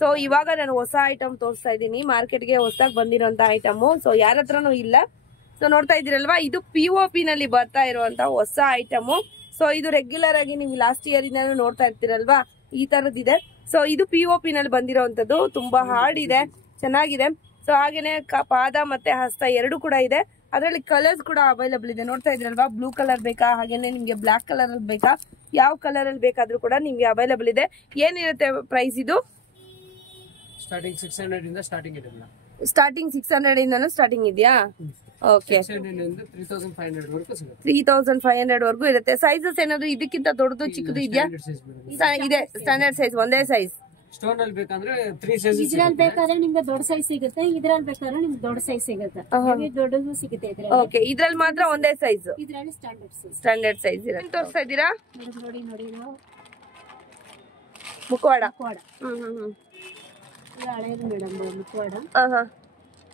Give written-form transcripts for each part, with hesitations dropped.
So ಇವಾಗ ನಾನು ಹೊಸ ಐಟಮ್ ತೋರಿಸ್ತಾ ಇದ್ದೀನಿ, ಮಾರ್ಕೆಟ್ಗೆ ಹೊಸದಾಗಿ ಬಂದಿರೋಂತ ಐಟಮ್. ಸೊ ಯಾರ ಹತ್ರನೂ ಇಲ್ಲ. ಸೊ ನೋಡ್ತಾ ಇದೀರಲ್ವಾ, ಇದು POP ನಲ್ಲಿ ಬರ್ತಾ ಇರುವಂತ ಹೊಸ ಐಟಮ್. ಸೊ ಇದು ರೆಗ್ಯುಲರ್ ಆಗಿ ನೀವು ಲಾಸ್ಟ್ ಇಯರ್ ಇಂದಾನು ನೋಡ್ತಾ ಇರ್ತೀರಲ್ವಾ, ಈ ತರದಿದೆ. ಸೊ ಇದು POP ನಲ್ಲಿ ಬಂದಿರೋಂಥದ್ದು, ತುಂಬಾ ಹಾರ್ಡ್ ಇದೆ, ಚೆನ್ನಾಗಿದೆ. ಸೊ ಹಾಗೇನೆ ಪಾದ ಮತ್ತೆ ಹಸ್ತ ಎರಡು ಕೂಡ ಇದೆ. ಅದರಲ್ಲಿ ಕಲರ್ಸ್ ಕೂಡ ಅವೈಲಬಲ್ ಇದೆ. ನೋಡ್ತಾ ಇದ್ರಲ್ವಾ, ಬ್ಲೂ ಕಲರ್ ಬೇಕಾ, ಹಾಗೇನೆ ನಿಮ್ಗೆ ಬ್ಲಾಕ್ ಕಲರ್ ಅಲ್ಲಿ ಬೇಕಾ, ಯಾವ ಕಲರ್ ಅಲ್ಲಿ ಬೇಕಾದ್ರೂ ಕೂಡ ನಿಮ್ಗೆ ಅವೈಲಬಲ್ ಇದೆ. ಏನಿರುತ್ತೆ ಪ್ರೈಸ್ ಇದು? ಸ್ಟಾರ್ಟಿಂಗ್ 600 ಇಂದ ಸ್ಟಾರ್ಟಿಂಗ್ ಇದೆ ಮೇಡಂ. ಸ್ಟಾರ್ಟಿಂಗ್ 600 ಇಂದನೂ ಸ್ಟಾರ್ಟಿಂಗ್ ಇದೆಯಾ? ಓಕೆ, 600 ಇಂದ 3500 ವರೆಗೂ ಸಿಗುತ್ತೆ. 3500 ವರೆಗೂ ಇರುತ್ತೆ. ಸೈಜಸ್ ಏನಾದ್ರು ಇದಕ್ಕಿಂತ ದೊಡ್ಡದು ಚಿಕ್ಕದು ಇದೆಯಾ? ಇದೆ, ಸ್ಟ್ಯಾಂಡರ್ಡ್ ಸೈಜ್, ಒಂದೇ ಸೈಜ್. ಸ್ಟೋನ್ ಅಲ್ಲಿ ಬೇಕಂದ್ರೆ 3 ಸೈಜಸ್. ಇದ್ರಲ್ಲಿ ಬೇಕಾದ್ರೆ ನಿಮ್ಗೆ ದೊಡ್ಡ ಸೈಜ್ ಸಿಗುತ್ತೆ, ಇದ್ರಲ್ಲಿ ಬೇಕಾದ್ರೆ ನಿಮ್ಗೆ ದೊಡ್ಡ ಸೈಜ್ ಸಿಗುತ್ತೆ, ದೊಡ್ಡದು ಸಿಗುತ್ತೆ ಇದ್ರಲ್ಲಿ. ಓಕೆ, ಇದ್ರಲ್ಲಿ ಮಾತ್ರ ಒಂದೇ ಸೈಜ್, ಇದ್ರಲ್ಲಿ ಸ್ಟ್ಯಾಂಡರ್ಡ್ ಸೈಜ್. ಸ್ಟ್ಯಾಂಡರ್ಡ್ ಸೈಜ್ ಇರುತ್ತೆ. ತೋರಿಸ್ತಾ ಇದ್ದೀರಾ? ನೋಡಿ ನಾವು ಮುಖವಾಡ. ಇದು ಹಳೇದು ಮೇಡಮ್ ಮುಖವಾಡ.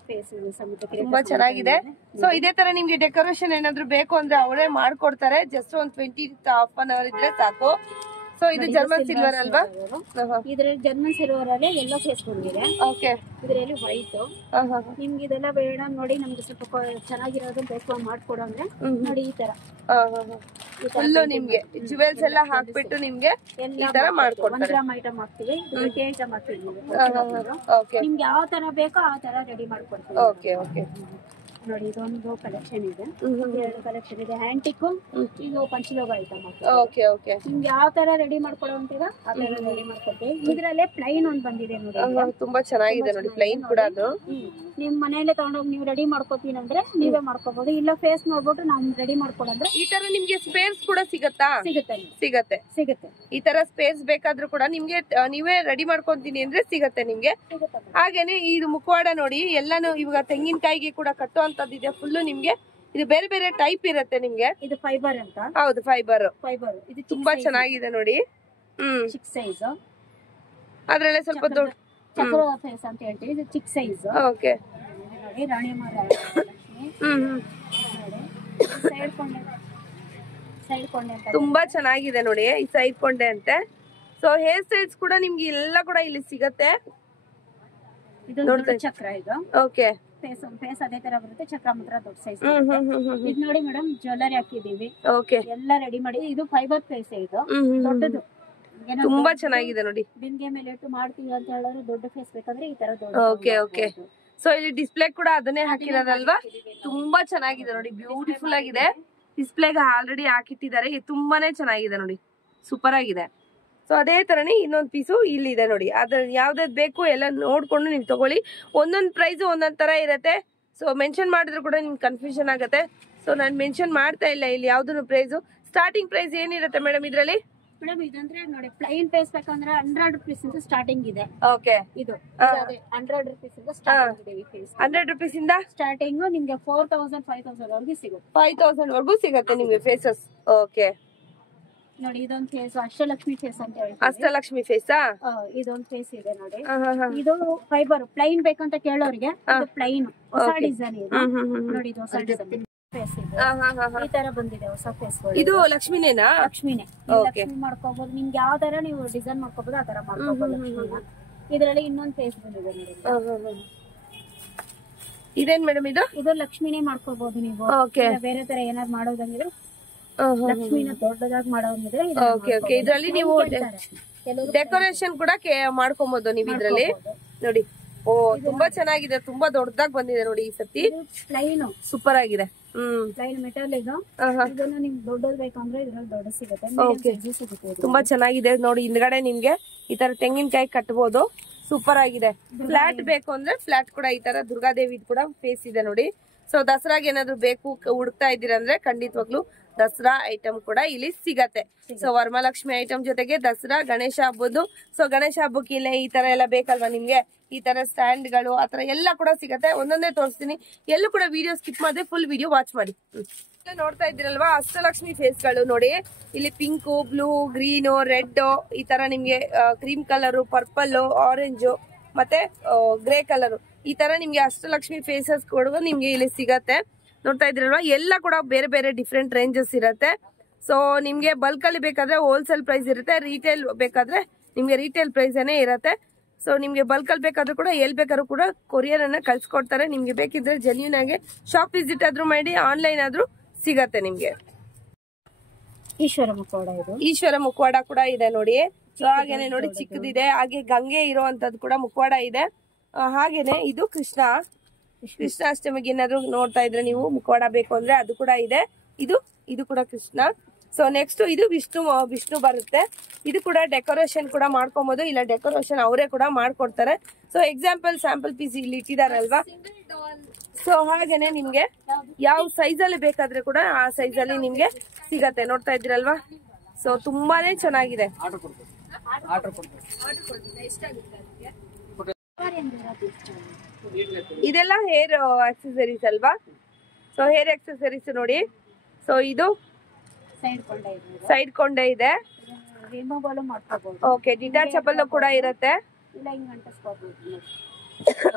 ಫೇಸ್ ಸಮೇತ ತುಂಬಾ ಚೆನ್ನಾಗಿದೆ. ಸೊ ಇದೇ ತರ ನಿಮ್ಗೆ ಡೆಕೋರೇಷನ್ ಏನಾದ್ರು ಬೇಕು ಅಂದ್ರೆ ಅವರೇ ಮಾಡ್ಕೊಡ್ತಾರೆ. ಜಸ್ಟ್ ಒಂದು 20 ಹಾಫ್ ಅನ್ ಅವರ್ ಇದ್ರೆ ಸಾಕು. ಸೊ ಇದು ಜರ್ಮನ್ ಸಿಲ್ವರ್ ಅಲ್ವಾ? ಇದ್ರಲ್ಲಿ ಜರ್ಮನ್ ಸಿಲ್ವರ್ ಅಲ್ಲಿ ಎಲ್ಲೋ ಫೇಸ್ ಬಂದಿದೆ. ಓಕೆ, ಇದ್ರಲ್ಲಿ ವೈಟ್. ನಿಮ್ಗೆ ಇದೆಲ್ಲ ಬೇಡ ನೋಡಿ, ನಮ್ಗೆ ಸ್ವಲ್ಪ ಚೆನ್ನಾಗಿರೋದು ಬೇಕು ಮಾಡ್ಕೊಡೋ ಅಂದ್ರೆ ನೋಡಿ ಈ ತರ ಫುಲ್ಲು ನಿಮ್ಗೆ ಜುವೆಲ್ಸ್ ಎಲ್ಲ ಹಾಕ್ಬಿಟ್ಟು ನಿಮ್ಗೆ ಈ ತರ ಮಾಡ್ಕೊಡ್ತಾರೆ. 1 ಗ್ರಾಮ್ ಐಟಮ್ ಹಾಕ್ತಿವಿ, 20 ಐಟಮ್ ಹಾಕ್ತಿವಿ. ನಿಮ್ಗೆ ಯಾವ ತರ ಬೇಕೋ ಆ ತರ ರೆಡಿ ಮಾಡ್ಕೊಡ್ತೀವಿ. ಓಕೆ ಓಕೆ, ನೋಡಿ ಇದೊಂದು ಕಲೆಕ್ಷನ್ ಇದೆ, ಎರಡು ಕಲೆಕ್ಷನ್ ಇದೆ. ಹ್ಯಾಂಟಿಕ್, ಇದು ಪಂಚಲೋಗ ಐಟಮ್. ಓಕೆ ಓಕೆ, ನಿಮ್ಗೆ ಯಾವ ತರ ರೆಡಿ ಮಾಡ್ಕೊಡೋ ಅಂತೀರಾ ಆ ತರ ರೆಡಿ ಮಾಡ್ಕೊಡ್ತೀವಿ. ಇದ್ರಲ್ಲೇ ಪ್ಲೈನ್ ಒಂದ್ ಬಂದಿದೆ ನೋಡಿ, ತುಂಬಾ ಚೆನ್ನಾಗಿದೆ ನೋಡಿ, ಪ್ಲೈನ್ ಕೂಡ. ಅದು ನಿಮ್ ಮನೆಯಲ್ಲೇ ತಗೊಂಡೋಗಿ ನೀವು ರೆಡಿ ಮಾಡ್ಕೋತೀನಿ ಅಂದ್ರೆ ನೀವೇ ಮಾಡ್ಕೋಬಹುದು, ಇಲ್ಲ ಫೇಸ್ ನೋಡ್ಬಿಟ್ಟು ನಾವು ರೆಡಿ ಮಾಡ್ಕೊಡಂದ್ರೆ ಈ ತರ ನಿಮ್ಗೆ ಸ್ಪೇರ್ಸ್ ಕೂಡ ಸಿಗತ್ತಾ? ಸಿಗತ್ತೆ. ಈ ತರ ಸ್ಪೇಸ್ ಬೇಕಾದ್ರೂ ಕೂಡ ನಿಮ್ಗೆ ನೀವೇ ರೆಡಿ ಮಾಡ್ಕೊಂತೀನಿ ಅಂದ್ರೆ ಸಿಗತ್ತೆ ನಿಮ್ಗೆ. ಹಾಗೇನೆ ಇದು ಮುಖವಾಡ ನೋಡಿ, ಎಲ್ಲಾನು ಇವಾಗ ತೆಂಗಿನಕಾಯಿಗೆ ಕೂಡ ಕಟ್ಟುವಂತದ್ದಿದೆ ಫುಲ್ಲು ನಿಮ್ಗೆ. ಇದು ಬೇರೆ ಬೇರೆ ಟೈಪ್ ಇರುತ್ತೆ ನಿಮ್ಗೆ. ಇದು ಫೈಬರ್ ಅಂತ. ಹೌದು, ಫೈಬರ್. ಇದು ತುಂಬಾ ಚೆನ್ನಾಗಿದೆ ನೋಡಿ. ಚಿಕ್ಕ ಸೈಜ್, ಅದ್ರಲ್ಲೇ ಸ್ವಲ್ಪ ದೊಡ್ಡ ಚಕ್ರ ಫೇಸ್ ಅಂತ ಹೇಳ್ತೀವಿ. ಇದು ಚಿಕ್ಕ ಸೈಜ್. ಓಕೆ, ನೋಡಿ ರಾಣಿ ಮರ ಸೈಡ್ ಕೊಂಡೆ ಅಂತ ತುಂಬಾ ಚೆನ್ನಾಗಿದೆ ನೋಡಿ, ಈ ಸೈಡ್ ಕೊಂಡೆ ಅಂತೆ. ಸೊ ಹೇರ್ ಸ್ಟೈಲ್ಸ್ ಕೂಡ ನಿಮ್ಗೆ ಎಲ್ಲ ಕೂಡ ಇಲ್ಲಿ ಸಿಗತ್ತೆ. ಇದು ಚಕ್ರ. ಇದು ಓಕೆ, ಫೇಸ್ ಅದೇ ತರ ಬರುತ್ತೆ, ಚಕ್ರ ಮಾತ್ರ ದೊಡ್ಡ ಸೈಜ್. ಇದು ನೋಡಿ ಮೇಡಮ್, ಜ್ಯುವೆಲ್ಲರಿ ಹಾಕಿದೀವಿ. ಓಕೆ, ಎಲ್ಲ ರೆಡಿ ಮಾಡಿ. ಇದು ಫೈಬರ್ ಫೇಸ್, ಇದು ದೊಡ್ಡದು. ತುಂಬಾ ಚೆನ್ನಾಗಿದೆ ನೋಡಿ. ಬಿಂದಿಗೆ ಮೇಲೆ ಇಟ್ಟು ಮಾಡ್ತೀವಿ ಅಂತ ಹೇಳಿದ್ರೆ ದೊಡ್ಡ ಫೇಸ್ ಬೇಕಂದ್ರೆ ಈ ತರ ದೊಡ್ಡ. ಓಕೆ ಓಕೆ, ಸೊ ಇಲ್ಲಿ ಡಿಸ್ಪ್ಲೇ ಕೂಡ ಅದನ್ನೇ ಹಾಕಿರೋದಲ್ವಾ? ತುಂಬಾ ಚೆನ್ನಾಗಿದೆ ನೋಡಿ, ಬ್ಯೂಟಿಫುಲ್ ಆಗಿದೆ. ಡಿಸ್ಪ್ಲೇಗೆ ಆಲ್ರೆಡಿ ಹಾಕಿಟ್ಟಿದ್ದಾರೆ, ತುಂಬಾನೇ ಚೆನ್ನಾಗಿದೆ ನೋಡಿ, ಸೂಪರ್ ಆಗಿದೆ. ಸೊ ಅದೇ ತರನೇ ಇನ್ನೊಂದು ಪೀಸು ಇಲ್ಲಿದೆ ನೋಡಿ. ಅದ್ರ ಯಾವ್ದಾದ್ ಬೇಕು ಎಲ್ಲ ನೋಡ್ಕೊಂಡು ನೀವು ತಗೊಳ್ಳಿ. ಒಂದೊಂದು ಪ್ರೈಸ್ ಒಂದೊಂದ್ ತರ ಇರುತ್ತೆ. ಸೊ ಮೆನ್ಷನ್ ಮಾಡಿದ್ರು ಕೂಡ ನಿಮ್ಗೆ ಕನ್ಫ್ಯೂಷನ್ ಆಗುತ್ತೆ. ಸೊ ನಾನು ಮೆನ್ಷನ್ ಮಾಡ್ತಾ ಇಲ್ಲ ಇಲ್ಲಿ ಯಾವ್ದು ಪ್ರೈಸು. ಸ್ಟಾರ್ಟಿಂಗ್ ಪ್ರೈಸ್ ಏನಿರುತ್ತೆ ಮೇಡಮ್ ಇದ್ರಲ್ಲಿ? ಮೇಡಮ್ ಇದಂದ್ರೆ ನೋಡಿ, ಪ್ಲೈನ್ ಫೇಸ್ ಬೇಕಂದ್ರೆ 100 ರೂಪೀಸ್ ಇಂದ ಸ್ಟಾರ್ಟಿಂಗ್ ಇದೆ. ಓಕೆ, ಇದು 100 ರೂಪೀಸ್ ಇಂದ ಸ್ಟಾರ್ಟಿಂಗ್ ಇದೆ. ಈ ಫೇಸ್ 100 ರೂಪೀಸ್ ಇಂದ ಸ್ಟಾರ್ಟಿಂಗ್ ನಿಮ್ಗೆ 4000 5000 ವರೆಗೂ ಸಿಗುತ್ತೆ. 5000 ವರೆಗೂ ಸಿಗುತ್ತೆ ನಿಮ್ಗೆ ಫೇಸಸ್. ಓಕೆ ನೋಡಿ, ಇದೊಂದು ಫೇಸ್ ಅಷ್ಟಲಕ್ಷ್ಮಿ ಫೇಸ್ ಅಂತ ಹೇಳ್ತೀವಿ. ಅಷ್ಟಲಕ್ಷ್ಮಿ ಫೇಸಾ? ಇದೊಂದು ಫೇಸ್ ಇದೆ ನೋಡಿ. ಇದು ಫೈಬರ್ ಪ್ಲೈನ್ ಬೇಕಂತ ಕೇಳೋರಿಗೆ ಪ್ಲೈನ್ ಹೊಸ ಡಿಸೈನ್ ಇದೆ ನೋಡಿ. ಇದು ಹೊಸ ಡಿಸೈನ್ ಫೇಸ್ ಇದೆ, ಈ ತರ ಬಂದಿದೆ ಹೊಸ ಫೇಸ್. ಇದು ಲಕ್ಷ್ಮಿನೇನಾ? ಲಕ್ಷ್ಮಿನೇ. ಲಕ್ಷ್ಮಿ ಮಾಡ್ಕೋಬಹುದು, ನಿಮ್ಗೆ ಯಾವ ತರ ನೀವು ಡಿಸೈನ್ ಮಾಡ್ಕೋಬಹುದು ಆ ತರ ಮಾಡ್ಕೋಬಹುದು. ಇದರಲ್ಲಿ ಇನ್ನೊಂದು ಫೇಸ್ ಬಂದಿದೆ ನೋಡಿ. ಇದೇನ್ ಮೇಡಮ್ ಇದು? ಇದು ಲಕ್ಷ್ಮಿನೇ ಮಾಡ್ಕೋಬಹುದು ನೀವು. ಬೇರೆ ತರ ಏನಾದ್ರು ಮಾಡೋದಂಗಿದ್ರೆ ಲಕ್ಷ್ಮಿನ ದೊಡ್ಡದಾಗಿ ಮಾಡೋದಿದ್ರೆ ಇದ್ರಲ್ಲಿ ನೀವು ಡೆಕೋರೇಷನ್ ಕೂಡ ಮಾಡ್ಕೊಬಹುದು ನೀವು ಇದ್ರಲ್ಲಿ ನೋಡಿ. ಓ, ತುಂಬಾ ಚೆನ್ನಾಗಿದೆ, ತುಂಬಾ ದೊಡ್ಡದಾಗಿ ಬಂದಿದೆ ನೋಡಿ ಈ ಸತಿ. ಪ್ಲೈನ್ ಸೂಪರ್ ಆಗಿದೆ. ಪ್ಲೈನ್ ಮೆಟಲ್ ಇದು. ಇದನ್ನ ನಿಮ್ಗೆ ದೊಡ್ಡದು ಬೇಕಂದ್ರೆ ಇದ್ರಲ್ಲಿ ದೊಡ್ಡ ಸಿಗುತ್ತೆ. ತುಂಬಾ ಚೆನ್ನಾಗಿದೆ ನೋಡಿ. ಹಿಂದ್ಗಡೆ ನಿಮ್ಗೆ ಈ ತರ ತೆಂಗಿನಕಾಯಿ ಕಟ್ಬೋದು, ಸೂಪರ್ ಆಗಿದೆ. ಫ್ಲಾಟ್ ಬೇಕು ಅಂದ್ರೆ ಫ್ಲಾಟ್ ಕೂಡ ಈ ತರ ದುರ್ಗಾದೇವಿ ಕೂಡ ಫೇಸ್ ಇದೆ ನೋಡಿ. ಸೊ ದಸರಾಗೆ ಏನಾದ್ರು ಬೇಕು ಹುಡುಕ್ತಾ ಇದ್ದೀರಂದ್ರೆ ಖಂಡಿತವಾಗ್ಲು ದಸರಾ ಐಟಮ್ ಕೂಡ ಇಲ್ಲಿ ಸಿಗತ್ತೆ. ಸೊ ವರಮಹಾಲಕ್ಷ್ಮಿ ಐಟಮ್ ಜೊತೆಗೆ ದಸರಾ, ಗಣೇಶ ಹಬ್ಬದ್ದು. ಸೊ ಗಣೇಶ ಹಬ್ಬಕ್ಕೆ ಇಲ್ಲ ಈ ತರ ಎಲ್ಲ ಬೇಕಲ್ವಾ ನಿಮ್ಗೆ, ಈ ತರ ಸ್ಟ್ಯಾಂಡ್ ಗಳು ಆತರ ಎಲ್ಲ ಕೂಡ ಸಿಗತ್ತೆ. ಒಂದೊಂದೇ ತೋರಿಸ್ತೀನಿ, ಎಲ್ಲೂ ಕೂಡ ವಿಡಿಯೋ ಸ್ಕಿಪ್ ಮಾಡದೆ ಫುಲ್ ವಿಡಿಯೋ ವಾಚ್ ಮಾಡಿ. ನೋಡ್ತಾ ಇದ್ದೀರಲ್ವಾ, ಅಷ್ಟಲಕ್ಷ್ಮಿ ಫೇಸ್ ಗಳು ನೋಡಿ. ಇಲ್ಲಿ ಪಿಂಕು, ಬ್ಲೂ, ಗ್ರೀನು, ರೆಡ್, ಈ ತರ ನಿಮ್ಗೆ ಕ್ರೀಮ್ ಕಲರ್, ಪರ್ಪಲ್, ಆರೆಂಜ್ ಮತ್ತೆ ಗ್ರೇ ಕಲರ್, ಈ ತರ ನಿಮ್ಗೆ ಅಷ್ಟಲಕ್ಷ್ಮಿ ಫೇಸಸ್ ಕೂಡ ನಿಮ್ಗೆ ಇಲ್ಲಿ ಸಿಗತ್ತೆ. ನೋಡ್ತಾ ಇದ್ರಲ್ವಾ, ಎಲ್ಲ ಕೂಡ ಬೇರೆ ಬೇರೆ ಡಿಫ್ರೆಂಟ್ ರೇಂಜಸ್ ಇರುತ್ತೆ. ಸೊ ನಿಮ್ಗೆ ಬಲ್ಕ್ ಅಲ್ಲಿ ಬೇಕಾದ್ರೆ ಹೋಲ್ಸೇಲ್ ಪ್ರೈಸ್ ಇರುತ್ತೆ, ರಿಟೇಲ್ ಬೇಕಾದ್ರೆ ನಿಮ್ಗೆ ರಿಟೇಲ್ ಪ್ರೈಸ್ ಏನೇ ಇರುತ್ತೆ. ಸೊ ನಿಮ್ಗೆ ಬಲ್ಕ್ ಅಲ್ಲಿ ಬೇಕಾದ್ರೂ ಕೂಡ ಎಲ್ ಬೇಕಾದ್ರೂ ಕೂಡ ಕೊರಿಯರ್ ಅನ್ನ ಕಳ್ಸಿಕೊಡ್ತಾರೆ. ನಿಮ್ಗೆ ಬೇಕಿದ್ರೆ ಜೆನ್ಯೂನ್ ಆಗಿ ಶಾಪ್ ವಿಸಿಟ್ ಆದ್ರೂ ಮಾಡಿ, ಆನ್ಲೈನ್ ಆದ್ರೂ ಸಿಗತ್ತೆ ನಿಮ್ಗೆ. ಈಶ್ವರ ಮುಖವಾಡ ಇದು. ಈಶ್ವರ ಮುಖವಾಡ ಕೂಡ ಇದೆ ನೋಡಿ. ಸೊ ಹಾಗೇನೆ ನೋಡಿ ಚಿಕ್ಕದಿದೆ, ಹಾಗೆ ಗಂಗೆ ಇರುವಂತದ್ದು ಕೂಡ ಮುಖವಾಡ ಇದೆ. ಹಾಗೇನೆ ಇದು ಕೃಷ್ಣಾಷ್ಟಮಿಗೆ ಏನಾದ್ರು ನೋಡ್ತಾ ಇದ್ರೆ ನೀವು ಮುಖವಾಡ ಬೇಕು ಅಂದ್ರೆ ಅದು ಕೂಡ ಇದೆ. ಇದು ಕೂಡ ಕೃಷ್ಣ. ಸೊ ನೆಕ್ಸ್ಟ್ ಇದು ವಿಷ್ಣು ಬರುತ್ತೆ. ಇದು ಕೂಡ ಡೆಕೋರೇಷನ್ ಕೂಡ ಮಾಡ್ಕೊಬಹುದು, ಇಲ್ಲ ಡೆಕೋರೇಷನ್ ಅವರೇ ಕೂಡ ಮಾಡ್ಕೊಡ್ತಾರೆ. ಸೊ ಎಕ್ಸಾಂಪಲ್ ಸ್ಯಾಂಪಲ್ ಪೀಸ್ ಇಲ್ಲಿ ಇಟ್ಟಿದಾರಲ್ವಾ. ಸೊ ಹಾಗೇನೆ ನಿಮ್ಗೆ ಯಾವ ಸೈಜ್ ಅಲ್ಲಿ ಬೇಕಾದ್ರೆ ಕೂಡ ಆ ಸೈಜ್ ಅಲ್ಲಿ ನಿಮ್ಗೆ ಸಿಗತ್ತೆ. ನೋಡ್ತಾ ಇದ್ದೀರಲ್ವಾ. ಸೊ ತುಂಬಾನೇ ಚೆನ್ನಾಗಿದೆ. ಇದೆಲ್ಲ ಹೇರ್ ಆಕ್ಸೆಸರೀಸ್ ಅಲ್ವಾ. ಸೊ ಹೇರ್ ಆಕ್ಸೆಸರೀಸ್ ನೋಡಿ. ಸೊ ಇದು ಸೈಡ್ ಕೊಂಡೆ ಇದೆ. ಓಕೆ, ಡಿಟಾಚಬಲ್ ಕೂಡ ಇರುತ್ತೆ.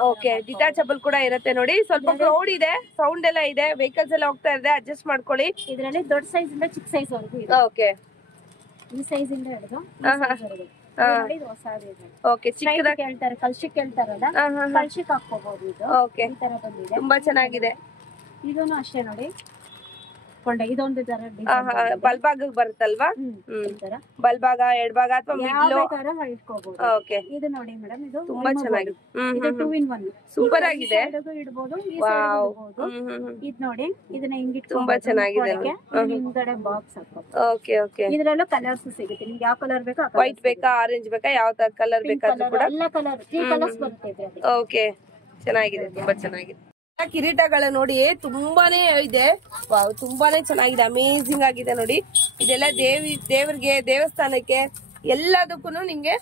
ಓಕೆ, ಡಿಟಾಚಬಲ್ ಕೂಡ ಇರುತ್ತೆ ನೋಡಿ. ಸ್ವಲ್ಪ ಕ್ರೌಡ್ ಇದೆ, ಸೌಂಡ್ ಎಲ್ಲ ಇದೆ, ವೆಹಿಕಲ್ಸ್ ಎಲ್ಲ ಹೋಗ್ತಾ ಇದೆ, ಅಡ್ಜಸ್ಟ್ ಮಾಡ್ಕೊಳ್ಳಿ. ಇದರಲ್ಲಿ ದೊಡ್ಡ ಸೈಜ್ ಇಂದ ಚಿಕ್ಕ ಸೈಜ್ ವರೆಗೂ ಇದೆ. ಓಕೆ, ಈ ಸೈಜ್ ಇಂದ ಹಿಡಿದು ಓಕೆ, ಚಿಕ್ಕದಾಗಿ ಕೇಳ್ತಾರೆ, ಕಲ್ಶಿಕ್ ಕೇಳ್ತಾರಲ್ಲ, ಕಲ್ಶಿಕ್ ಹಾಕೋಬಹುದು. ಇದು ಓಕೆ, ಈ ತರ ಬಂದಿದೆ, ತುಂಬಾ ಚೆನ್ನಾಗಿದೆ. ಇದೂನು ಅಷ್ಟೇ ನೋಡಿ. ಕೊಂಡೆ ಇದೊಂದು ತರ ಬಲ್ಭಾಗ ಬರುತ್ತಲ್ವಾ. ಬಲ್ಭಾಗ, ಎಡಭಾಗ ಅಥವಾ ಮಿಡ್ಲು ಇಟ್ಕೋಬಹುದು. ಓಕೆ, ಇದು ನೋಡಿ ಮೇಡಮ್, ಇದು ತುಂಬಾ ಚೆನ್ನಾಗಿದೆ. ಇದು 2 in 1 ಸೂಪರ್ ಆಗಿದೆ. ಇಡಬಹುದು, ಈ ಸೈಡ್ ಇಡಬಹುದು. ಇದು ನೋಡಿ, ಇದನ್ನ ಹಿಂಗ್ ತುಂಬಾ ಚೆನ್ನಾಗಿದೆ. ಹಿಂಗಡೆ ಬಾಕ್ಸ್ ಹಾಕೋಬಹುದು. ಓಕೆ ಓಕೆ, ಇದರಲ್ಲೂ ಕಲರ್ಸ್ ಸಿಗುತ್ತೆ. ನಿಮ್ಗೆ ಯಾವ ಕಲರ್ ಬೇಕಾ, ವೈಟ್ ಬೇಕಾ, ಆರೆಂಜ್ ಬೇಕಾ, ಯಾವ ತರ ಕಲರ್ ಬೇಕಾದ್ರೂ ಕೂಡ ಎಲ್ಲ ಕಲರ್ 3 ಕಲರ್ಸ್ ಬರುತ್ತೆ ಇದ್ರಲ್ಲಿ. ಓಕೆ, ಚೆನ್ನಾಗಿದೆ, ತುಂಬಾ ಚೆನ್ನಾಗಿದೆ. ಕಿರೀಟಗಳ ನೋಡಿ ತುಂಬಾನೇ ಇದೆ. ವಾವ್, ತುಂಬಾನೇ ಚೆನ್ನಾಗಿದೆ, ಅಮೇಜಿಂಗ್ ಆಗಿದೆ ನೋಡಿ. ಇದೆಲ್ಲ ದೇವರಿಗೆ, ದೇವಸ್ಥಾನಕ್ಕೆ ಎಲ್ಲದಕ್ಕೂ ನಿಮ್ಗೆ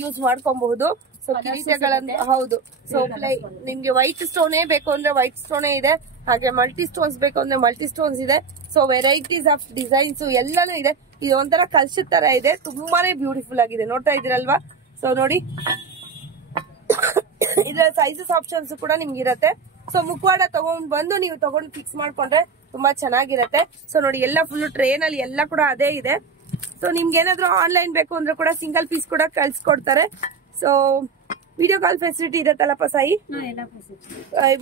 ಯೂಸ್ ಮಾಡ್ಕೊಬಹುದು. ಸೊ ಕಿರೀಟಗಳನ್ನ ಹೌದು. ಸೊ ನಿಮ್ಗೆ ವೈಟ್ ಸ್ಟೋನೇ ಬೇಕು ಅಂದ್ರೆ ವೈಟ್ ಸ್ಟೋನೇ ಇದೆ, ಹಾಗೆ ಮಲ್ಟಿ ಸ್ಟೋನ್ಸ್ ಬೇಕು ಅಂದ್ರೆ ಮಲ್ಟಿ ಸ್ಟೋನ್ಸ್ ಇದೆ. ಸೊ ವೆರೈಟೀಸ್ ಆಫ್ ಡಿಸೈನ್ಸ್ ಎಲ್ಲಾನು ಇದೆ. ಇದು ಒಂಥರ ಕಲ್ಸದ ತರ ಇದೆ, ತುಂಬಾನೇ ಬ್ಯೂಟಿಫುಲ್ ಆಗಿದೆ. ನೋಡ್ತಾ ಇದೀರಲ್ವಾ. ಸೊ ನೋಡಿ, ಇದ್ರ ಸೈಜಸ್ ಆಪ್ಷನ್ಸ್ ಕೂಡ ನಿಮ್ಗೆ ಇರತ್ತೆ. ಸೊ ಮುಖವಾಡ ತಗೊಂಡ್ ಬಂದು ನೀವು ತಗೊಂಡು ಫಿಕ್ಸ್ ಮಾಡ್ಕೊಂಡ್ರೆ ತುಂಬಾ ಚೆನ್ನಾಗಿರತ್ತೆ. ಸೊ ನೋಡಿ, ಎಲ್ಲ ಫುಲ್ ಟ್ರೇನ್ ಅಲ್ಲಿ ಎಲ್ಲ ಕೂಡ ಅದೇ ಇದೆ. ಸೊ ನಿಮ್ಗೆ ಏನಾದ್ರು ಆನ್ಲೈನ್ ಬೇಕು ಅಂದ್ರೆ ಕೂಡ ಸಿಂಗಲ್ ಪೀಸ್ ಕೂಡ ಕಳ್ಸಿಕೊಡ್ತಾರೆ. ಸೊ ವಿಡಿಯೋ ಕಾಲ್ ಫೆಸಿಲಿಟಿ ಇರತ್ತಲ್ಲಪ್ಪ ಸಾಯಿ,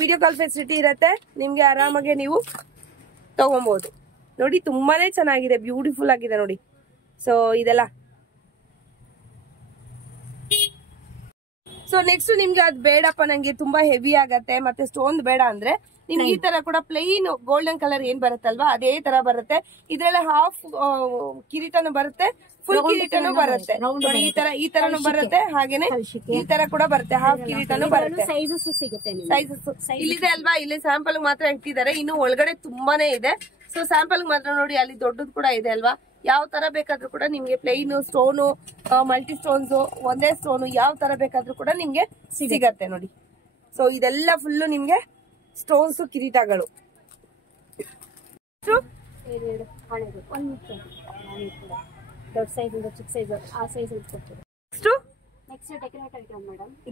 ವಿಡಿಯೋ ಕಾಲ್ ಫೆಸಿಲಿಟಿ ಇರತ್ತೆ. ನಿಮ್ಗೆ ಆರಾಮಾಗಿ ನೀವು ತಗೊಬಹುದು. ನೋಡಿ, ತುಂಬಾನೇ ಚೆನ್ನಾಗಿದೆ, ಬ್ಯೂಟಿಫುಲ್ ಆಗಿದೆ ನೋಡಿ. ಸೊ ಇದೆಲ್ಲ. ಸೊ ನೆಕ್ಸ್ಟ್ ನಿಮ್ಗೆ ಅದ್ ಬೇಡಪ್ಪ, ನಂಗೆ ತುಂಬಾ ಹೆವಿ ಆಗತ್ತೆ ಮತ್ತೆ ಸ್ಟೋನ್ ಬೇಡ ಅಂದ್ರೆ ನಿಮ್ಗೆ ಈ ತರ ಕೂಡ ಪ್ಲೈನ್ ಗೋಲ್ಡನ್ ಕಲರ್ ಏನ್ ಬರುತ್ತಲ್ವಾ ಅದೇ ತರ ಬರುತ್ತೆ. ಇದ್ರಲ್ಲಿ ಹಾಫ್ ಕಿರೀಟನು ಬರುತ್ತೆ, ಫುಲ್ ಕಿರೀಟನು ಬರುತ್ತೆ ನೋಡಿ. ಈ ತರನು ಬರುತ್ತೆ, ಹಾಗೇನೆ ಈ ತರ ಕೂಡ ಬರುತ್ತೆ, ಹಾಫ್ ಕಿರೀಟನು ಬರುತ್ತೆ. ಸೈಜಸ್ ಸಿಗುತ್ತೆ, ಸೈಜಸ್ ಇಲ್ಲಿದೆ ಅಲ್ವಾ. ಇಲ್ಲಿ ಸ್ಯಾಂಪಲ್ ಮಾತ್ರ ಇಟ್ಟಿದ್ದಾರೆ, ಇನ್ನು ಒಳಗಡೆ ತುಂಬಾನೇ ಇದೆ. ಸೊ ಸ್ಯಾಂಪಲ್ ಮಾತ್ರ ನೋಡಿ, ಅಲ್ಲಿ ದೊಡ್ಡದು ಕೂಡ ಇದೆ ಅಲ್ವಾ. ಯಾವ ತರ ಬೇಕಾದ್ರೂ ಕೂಡ ನಿಮ್ಗೆ ಪ್ಲೈನ್ ಸ್ಟೋನು, ಮಲ್ಟಿ ಸ್ಟೋನ್ಸ್, ಒಂದೇ ಸ್ಟೋನು, ಯಾವ ತರ ಬೇಕಾದ್ರೂ ಕೂಡ ನಿಮ್ಗೆ ಸಿಗತ್ತೆ ನೋಡಿ. ಸೊ ಇದೆಲ್ಲ ಫುಲ್ಲು ನಿಮ್ಗೆ ಸ್ಟೋನ್ಸ್ ಕಿರೀಟಗಳು. ದೊಡ್ಡ ಸೈಜ್ ಇಂದ ಚಿಕ್ಕ ಸೈಜ್, ಆ ಸೈಜ್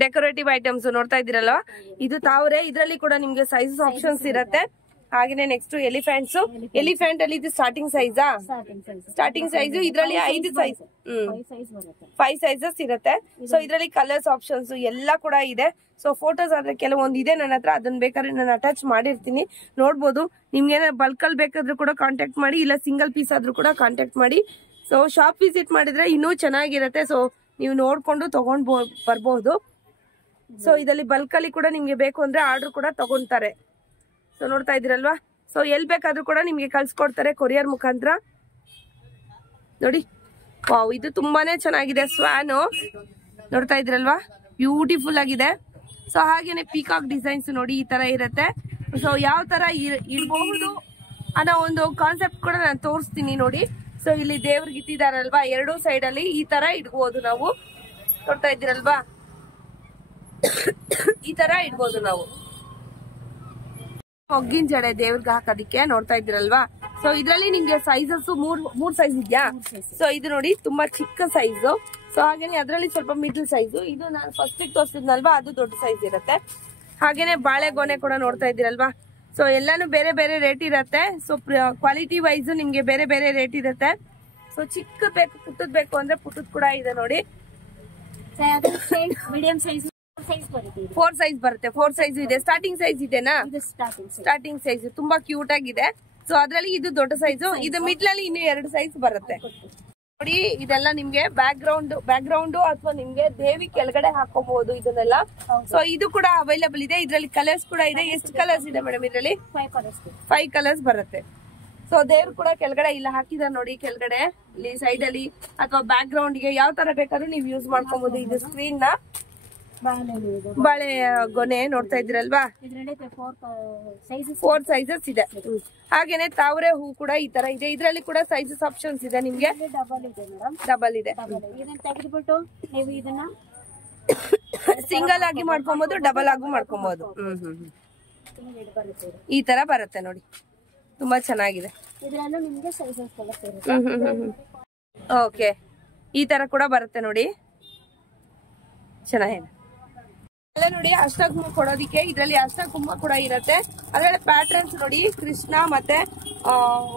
ಡೆಕೋರೇಟಿವ್ ಐಟಮ್ಸ್ ನೋಡ್ತಾ ಇದ್ದೀರಲ್ವಾ. ಇದು ತಾವ್ರೆ, ಇದರಲ್ಲಿ ಕೂಡ ನಿಮ್ಗೆ ಸೈಜಸ್ ಆಪ್ಷನ್ಸ್ ಇರತ್ತೆ. ಹಾಗೇನೆ ನೆಕ್ಸ್ಟ್ ಎಲಿಫೆಂಟ್ಸ್. ಎಲಿಫೆಂಟ್ ಅಲ್ಲಿ ಇದು ಸ್ಟಾರ್ಟಿಂಗ್ ಸೈಜಾ, ಸ್ಟಾರ್ಟಿಂಗ್ ಸೈಜ್. ಇದ್ರಲ್ಲಿ 5 ಸೈಜ್, 5 ಸೈಜಸ್ ಇರುತ್ತೆ. ಸೊ ಇದ್ರಲ್ಲಿ ಕಲರ್ಸ್ ಆಪ್ಷನ್ಸ್ ಎಲ್ಲ ಕೂಡ ಇದೆ. ಸೊ ಫೋಟೋಸ್ ಆದ್ರೆ ಕೆಲವೊಂದು ಇದೆ ನನ್ನ ಹತ್ರ, ಅದನ್ನ ಬೇಕಾದ್ರೆ ನಾನು ಅಟ್ಯಾಚ್ ಮಾಡಿರ್ತೀನಿ, ನೋಡ್ಬೋದು. ನಿಮ್ಗೆ ಏನಾದ್ರು ಬಲ್ಕ್ ಅಲ್ಲಿ ಬೇಕಾದ್ರೂ ಕೂಡ ಕಾಂಟ್ಯಾಕ್ಟ್ ಮಾಡಿ, ಇಲ್ಲ ಸಿಂಗಲ್ ಪೀಸ್ ಆದ್ರೂ ಕೂಡ ಕಾಂಟ್ಯಾಕ್ಟ್ ಮಾಡಿ. ಸೊ ಶಾಪ್ ವಿಸಿಟ್ ಮಾಡಿದ್ರೆ ಇನ್ನೂ ಚೆನ್ನಾಗಿರುತ್ತೆ. ಸೊ ನೀವು ನೋಡ್ಕೊಂಡು ತಗೊಂಡ್ ಬರ್ಬಹುದು. ಸೊ ಇದರಲ್ಲಿ ಬಲ್ಕ್ ಅಲ್ಲಿ ಕೂಡ ನಿಮ್ಗೆ ಬೇಕು ಅಂದ್ರೆ ಆರ್ಡರ್ ಕೂಡ ತಗೊಂತಾರೆ. ಸೊ ನೋಡ್ತಾ ಇದೀರಲ್ವಾ. ಸೊ ಎಲ್ ಬೇಕಾದ್ರೂ ಕೂಡ ನಿಮ್ಗೆ ಕಳ್ಸಿಕೊಡ್ತಾರೆ ಕೊರಿಯರ್ ಮುಖಾಂತರ ನೋಡಿ. ವಾವ್, ಇದು ತುಂಬಾನೇ ಚೆನ್ನಾಗಿದೆ. ಸ್ವಾನು ನೋಡ್ತಾ ಇದ್ರಲ್ವಾ, ಬ್ಯೂಟಿಫುಲ್ ಆಗಿದೆ. ಸೊ ಹಾಗೇನೆ ಪೀಕಾಕ್ ಡಿಸೈನ್ಸ್ ನೋಡಿ, ಈ ತರ ಇರುತ್ತೆ. ಸೊ ಯಾವ ತರ ಇಡಬಹುದು ಅನ್ನೋ ಒಂದು ಕಾನ್ಸೆಪ್ಟ್ ಕೂಡ ನಾನು ತೋರಿಸ್ತೀನಿ ನೋಡಿ. ಸೊ ಇಲ್ಲಿ ದೇವ್ರಿಗೆ ಇಟ್ಟಿದಾರಲ್ವಾ, ಎರಡೂ ಸೈಡ್ ಅಲ್ಲಿ ಈ ತರ ಇಡ್ಬೋದು ನಾವು. ನೋಡ್ತಾ ಇದ್ದೀರಲ್ವಾ, ಈ ತರ ಇಡ್ಬೋದು ನಾವು. ಒಗ್ಗಿನ ಜಡೆ ದೇವ್ರಿಗೆ ಹಾಕೋದಿಕ್ಕೆ ನೋಡ್ತಾ ಇದ್ದೀರಲ್ವಾ. ಸೊ ಇದ್ರಲ್ಲಿ ನಿಮ್ಗೆ ಸೈಜಸ್ ಮೂರ್ ಸೈಜ್ ಇದೆಯಾ. ಸೊ ಇದು ನೋಡಿ, ತುಂಬಾ ಚಿಕ್ಕ ಸೈಜು. ಸೊ ಹಾಗೇನೆ ಅದರಲ್ಲಿ ಸ್ವಲ್ಪ ಮಿಡಲ್ ಸೈಜು. ಇದು ನಾನು ಫಸ್ಟ್ ತೋರಿಸಿದ್ನಲ್ವಾ, ಅದು ದೊಡ್ಡ ಸೈಜ್ ಇರುತ್ತೆ. ಹಾಗೇನೆ ಬಾಳೆಗೊನೆ ಕೂಡ ನೋಡ್ತಾ ಇದ್ದೀರಲ್ವಾ. ಸೊ ಎಲ್ಲಾನು ಬೇರೆ ಬೇರೆ ರೇಟ್ ಇರುತ್ತೆ. ಸೊ ಕ್ವಾಲಿಟಿ ವೈಸ್ ನಿಮ್ಗೆ ಬೇರೆ ಬೇರೆ ರೇಟ್ ಇರುತ್ತೆ. ಸೊ ಚಿಕ್ಕದ್ ಬೇಕು, ಪುಟ್ಟದ್ ಬೇಕು ಅಂದ್ರೆ ಪುಟ್ಟದ್ ಕೂಡ ಇದೆ ನೋಡಿ. ಮೀಡಿಯಂ ಸೈಜ್ ಬರುತ್ತೆ. 4 ಸೈಜ್ ಬರುತ್ತೆ. 4 ಸೈಜ್ ಇದೆ. ಸ್ಟಾರ್ಟಿಂಗ್ ಸೈಜ್ ಇದೆನಾ? ಸ್ಟಾರ್ಟಿಂಗ್ ಸೈಜ್ ತುಂಬಾ ಕ್ಯೂಟ್ ಆಗಿದೆ. ಸೊ ಅದ್ರಲ್ಲಿ ಇದು ದೊಡ್ಡ ಸೈಜು, ಇದು ಮಿಡ್ಲಲ್ಲಿ ಇನ್ನು 2 ಸೈಜ್ ಬರುತ್ತೆ ನೋಡಿ. ಇದೆಲ್ಲ ನಿಮ್ಗೆ ಬ್ಯಾಕ್ ಗ್ರೌಂಡ್ ಅಥವಾ ನಿಮ್ಗೆ ದೇವಿ ಕೆಳಗಡೆ ಹಾಕೋಬಹುದು ಇದನ್ನೆಲ್ಲ. ಸೊ ಇದು ಕೂಡ ಅವೈಲೇಬಲ್ ಇದೆ. ಇದ್ರಲ್ಲಿ ಕಲರ್ಸ್ ಕೂಡ ಇದೆ. ಎಷ್ಟು ಕಲರ್ಸ್ ಇದೆ ಮೇಡಮ್ ಇದರಲ್ಲಿ? 5 ಕಲರ್ಸ್ ಬರುತ್ತೆ. ಸೊ ದೇವ್ರು ಕೂಡ ಕೆಳಗಡೆ ಇಲ್ಲ ಹಾಕಿದಾರೆ ನೋಡಿ, ಕೆಳಗಡೆ ಇಲ್ಲಿ ಸೈಡ್ ಅಲ್ಲಿ ಅಥವಾ ಬ್ಯಾಕ್ ಗ್ರೌಂಡ್ ಗೆ ಯಾವ ತರ ಬೇಕಾದ್ರೂ ನೀವು ಯೂಸ್ ಮಾಡ್ಕೊಬಹುದು. ಇದು ಸ್ಕ್ರೀನ್ ನ ಬಾಳೆ ಗೊನೆ ನೋಡ್ತಾ ಇದ್ರಲ್ವಾ, 4 ಸೈಜಸ್ ಇದೆ. ಹಾಗೇನೆ ತಾವರೆ ಹೂ ಕೂಡ ಈ ತರ ಇದೆ. ಇದ್ರಲ್ಲಿ ಕೂಡ ಸೈಜಸ್ ಆಪ್ಷನ್ಸ್ ಇದೆ ನಿಮ್ಗೆ. ಡಬಲ್ ಇದೆ. ತೆಗೆದ್ಬಿಟ್ಟು ನೀವು ಇದನ್ನ ಸಿಂಗಲ್ ಆಗಿ ಮಾಡ್ಕೊಬಹುದು, ಡಬಲ್ ಆಗಿ ಮಾಡ್ಕೊಬಹುದು. ಈ ತರ ಬರುತ್ತೆ ನೋಡಿ, ತುಂಬಾ ಚೆನ್ನಾಗಿದೆ. ಓಕೆ, ಈ ತರ ಕೂಡ ಬರುತ್ತೆ ನೋಡಿ, ಚೆನ್ನಾಗಿದೆ. ಎಲ್ಲ ನೋಡಿ ಅಷ್ಟಕುಂಭ ಕೊಡೋದಿಕ್ಕೆ ಇದರಲ್ಲಿ ಅಷ್ಟಕುಂಭ ಕೂಡ ಇರುತ್ತೆ. ಅದ್ರಲ್ಲಿ ಪ್ಯಾಟರ್ನ್ಸ್ ನೋಡಿ, ಕೃಷ್ಣ ಮತ್ತೆ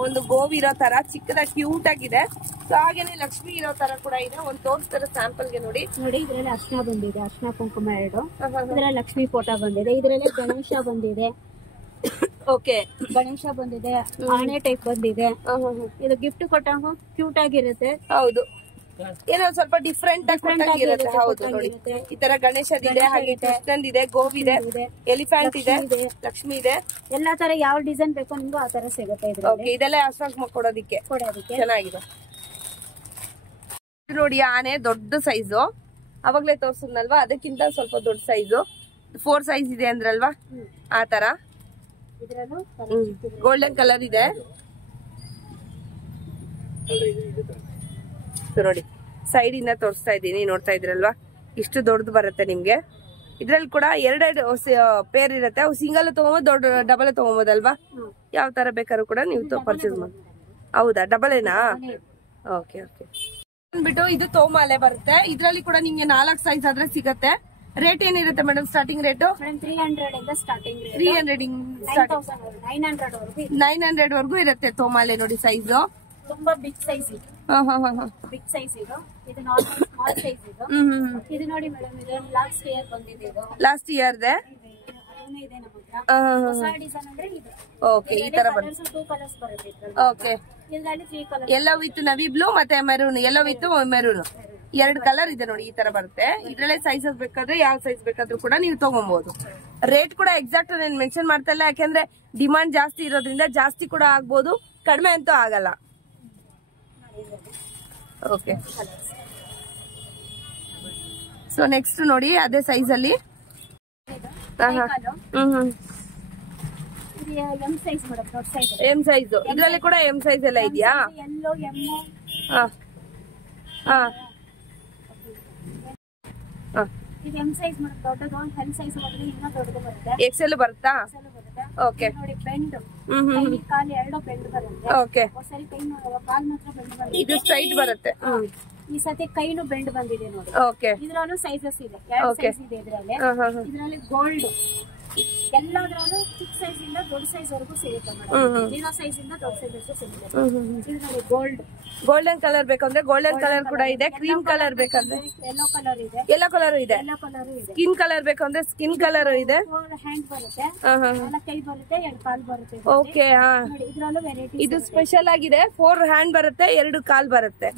ಒಂದು ಗೋವಿ ಇರೋ ತರ ಚಿಕ್ಕದಾಗಿ ಕ್ಯೂಟ್ ಆಗಿದೆ. ಸೊ ಹಾಗೇನೆ ಲಕ್ಷ್ಮಿ ಇರೋ ತರ ಕೂಡ ಇದೆ. ಒಂದು ತೋರಿಸ್ತಾರೆ ಸ್ಯಾಂಪಲ್ ಗೆ ನೋಡಿ. ಇದ್ರಲ್ಲಿ ಅರ್ಶನ ಬಂದಿದೆ, ಅರ್ಶನ ಕುಂಕುಮ 2. ಇದ್ರಲ್ಲಿ ಲಕ್ಷ್ಮಿ ಫೋಟೋ ಬಂದಿದೆ. ಇದ್ರಲ್ಲಿ ಗಣೇಶ ಬಂದಿದೆ. ಓಕೆ, ಗಣೇಶ ಬಂದಿದೆ, ಆಣೆ ಟೈಪ್ ಬಂದಿದೆ. ಇದು ಗಿಫ್ಟ್ ಕೊಟ್ಟಾಗ ಕ್ಯೂಟ್ ಆಗಿರುತ್ತೆ. ಹೌದು, ಏನೋ ಸ್ವಲ್ಪ ಡಿಫ್ರೆಂಟ್ ಆಗಿರುತ್ತೆ. ಹೌದು ನೋಡಿ, ಈ ತರ ಗಣೇಶದಿದೆ, ಹಾಗೆ ಕೃಷ್ಣಂದಿದೆ, ಗೋವಿದೆ, ಎಲಿಫೆಂಟ್ ಇದೆ, ಲಕ್ಷ್ಮಿ ಇದೆ. ಎಲ್ಲಾ ತರ ಯಾವ ಡಿಸೈನ್ ಬೇಕೋ ನಿಮ್ಗೆ ಆ ತರ ಸಿಗುತ್ತೆ. ಓಕೆ, ಇದೆಲ್ಲ ಅಷ್ಟಕ್ಕೆ ಕೊಡೋದಿಕ್ಕೆ ಚೆನ್ನಾಗಿದೆ ನೋಡಿ. ಆನೆ ದೊಡ್ಡ ಸೈಜು, ಅವಾಗ್ಲೇ ತೋರ್ಸದ್ನಲ್ವಾ, ಅದಕ್ಕಿಂತ ಸ್ವಲ್ಪ ದೊಡ್ಡ ಸೈಜು. 4 ಸೈಜ್ ಇದೆ ಅಂದ್ರಲ್ವಾ, ಆ ತರ. ಗೋಲ್ಡನ್ ಕಲರ್ ಇದೆ ನೋಡಿ. ಸೈಡ್ ಇಂದ ತೋರಿಸ್ತಾ ಇದ್ದೀನಿ, ನೋಡ್ತಾ ಇದ್ರಲ್ವಾ, ಇಷ್ಟು ದೊಡ್ಡದು ಬರುತ್ತೆ ನಿಮ್ಗೆ. ಇದ್ರಲ್ಲಿ ಕೂಡ 2 ಪೇರ್ ಇರುತ್ತೆ. ಅವು ಸಿಂಗಲ್ ತಗೊಂಬೋದು, ದೊಡ್ಡ ಡಬಲ್ ತಗೊಂಬೋದಲ್ವಾ. ಯಾವ ತರ ಬೇಕಾದ್ರೂ ಕೂಡ ನೀವು ಪರ್ಚೇಸ್ ಮಾಡಿ. ಹೌದಾ, ಡಬಲ್ ಏನಾ? Okay okay. ಅಂದ್ಬಿಟ್ಟು ಇದು ತೋಮಾಲೆ ಬರುತ್ತೆ. ಇದ್ರಲ್ಲಿ ಕೂಡ ನಿಮ್ಗೆ 4 ಸೈಜ್ ಆದ್ರೆ ಸಿಗತ್ತೆ. ರೇಟ್ ಏನಿರುತ್ತೆ ಮೇಡಮ್? ಸ್ಟಾರ್ಟಿಂಗ್ ರೇಟ್ 300 ಇಂದ ಸ್ಟಾರ್ಟಿಂಗ್. 900 ವರ್ಗೂ ಇರುತ್ತೆ ತೋಮಾಲೆ ನೋಡಿ. ಸೈಜ್ ತುಂಬಾ ಬಿಗ್ ಸೈಜ್ ಇದೆ. ಬಿಗ್ ಸೈಜ್ ಇದು. ಇದು ನಾರ್ಮಲ್ ಸ್ಮಾಲ್ ಸೈಜ್ ಇದು. ಇದು ನೋಡಿ ಮೇಡಮ್, ಇದು ಲಾಸ್ಟ್ ಇಯರ್ ಬಂದಿದೆ. ಇದು ಲಾಸ್ಟ್ ಇಯರ್ ಇದೆ. ಇದೆ ನಮ್ಮ ಹತ್ರ. ಹೊಸ ಡಿಸೈನ್ ಅಂದ್ರೆ ಇದು. ಓಕೆ, ಈ ತರ ಬರುತ್ತೆ. 2 ಕಲರ್ಸ್ ಬರುತ್ತೆ. ಓಕೆ, ಇದರಲ್ಲಿ 3 colour. Yellow with navy blue ಮತ್ತೆ maroon. Yellow with maroon 2 colour ಇದೆ ನೋಡಿ. ಈ ತರ ಬರುತ್ತೆ. ಇದ್ರಲ್ಲೇ ಸೈಜಸ್ ಬೇಕಾದ್ರೆ ಯಾವ ಸೈಜ್ ಬೇಕಾದ್ರೂ ಕೂಡ ನೀವು ತಗೊಬಹುದು. ರೇಟ್ ಕೂಡ ಎಕ್ಸಾಕ್ಟ್ ನಾನು ಮೆನ್ಷನ್ ಮಾಡ್ತಾ ಇಲ್ಲ, ಯಾಕೆಂದ್ರೆ ಡಿಮಾಂಡ್ ಜಾಸ್ತಿ ಇರೋದ್ರಿಂದ ಜಾಸ್ತಿ ಕೂಡ ಆಗ್ಬೋದು, ಕಡಿಮೆ ಅಂತೂ ಆಗಲ್ಲ. ಓಕೆ, ಸೊ ನೆಕ್ಸ್ಟ್ ನೋಡಿ ಅದೇ ಸೈಜ್ ಅಲ್ಲಿ ಎಂ ಸೈಜ್ ಮೇಡಮ್, ದೊಡ್ಡ ಸೈಜ್. ಎಂ ಸೈಜ್, ಇದ್ರಲ್ಲಿ ಕೂಡ ಎಂ ಸೈಜ್ ಎಲ್ಲ ಇದೆಯಾ? ಎಲ್ಲೋ ಎಂ. ಇದು ಎಂ ಸೈಜ್ ಮೇಡಮ್, ದೊಡ್ಡದು. ಎಲ್ ಸೈಜ್ ಹೋದ್ರೆ ಇನ್ನೂ ದೊಡ್ಡದು ಬರುತ್ತೆ. ಎಕ್ಸೆಲ್ ಬರುತ್ತಾ? ಓಕೆ, ನೋಡಿ ಬೆಂಡ್, ಕಾಲು 2 ಬೆಂಡ್ ಬರುತ್ತೆ. ಓಕೆ, ಸರಿ ಕೈ ಕಾಲ್ ಮಾತ್ರ ಬೆಂಡ್ ಬರುತ್ತೆ. ಇದು ಸ್ಟ್ರೈಟ್ ಬರುತ್ತೆ. ಈ ಸತಿ ಕೈನು ಬೆಂಡ್ ಬಂದಿದೆ ನೋಡಿ. ಓಕೆ, ಇದ್ರಲ್ಲೂ ಸೈಜಸ್ ಇದೆ, 2 ಸೈಜ್ ಇದೆ ಇದ್ರಲ್ಲಿ. ಇದ್ರಲ್ಲಿ ಗೋಲ್ಡ್ ಎಲ್ಲದ್ರಲ್ಲೂ ಚಿಕ್ಕ ಸೈಜ್ ಇಂದ ದೊಡ್ಡ ಸೈಜ್ ವರೆಗೂ ಸಿಗುತ್ತೆ ಮೇಡಮ್. 0 ಸೈಜ್ ಇಂದ ದೊಡ್ಡ ಸೈಜ್ ವರೆಗೂ ಸಿಗುತ್ತೆ. ಇದ್ರಲ್ಲಿ ಗೋಲ್ಡ್, ಗೋಲ್ಡನ್ ಕಲರ್ ಬೇಕಂದ್ರೆ ಗೋಲ್ಡನ್ ಕಲರ್ ಕೂಡ ಇದೆ. ಕ್ರೀಮ್ ಕಲರ್ ಬೇಕಂದ್ರೆ ಯೆಲ್ಲೋ ಕಲರ್ ಇದೆ. ಯೆಲ್ಲೋ ಕಲರ್ ಇದೆ. ಯೆಲ್ಲೋ ಕಲರ್ ಇದೆ. ಸ್ಕಿನ್ ಕಲರ್ ಬೇಕಂದ್ರೆ ಸ್ಕಿನ್ ಕಲರ್ ಇದೆ. 4 ಹ್ಯಾಂಡ್ ಬರುತ್ತೆ, 4 ಕೈ ಬರುತ್ತೆ, 2 ಕಾಲ್ ಬರುತ್ತೆ. ಓಕೆ, ನೋಡಿ ಇದ್ರಲ್ಲೂ ವೆರೈಟಿ. ಇದು ಸ್ಪೆಷಲ್ ಆಗಿದೆ. 4 ಹ್ಯಾಂಡ್ ಬರುತ್ತೆ, 2 ಕಾಲ್ ಬರುತ್ತೆ.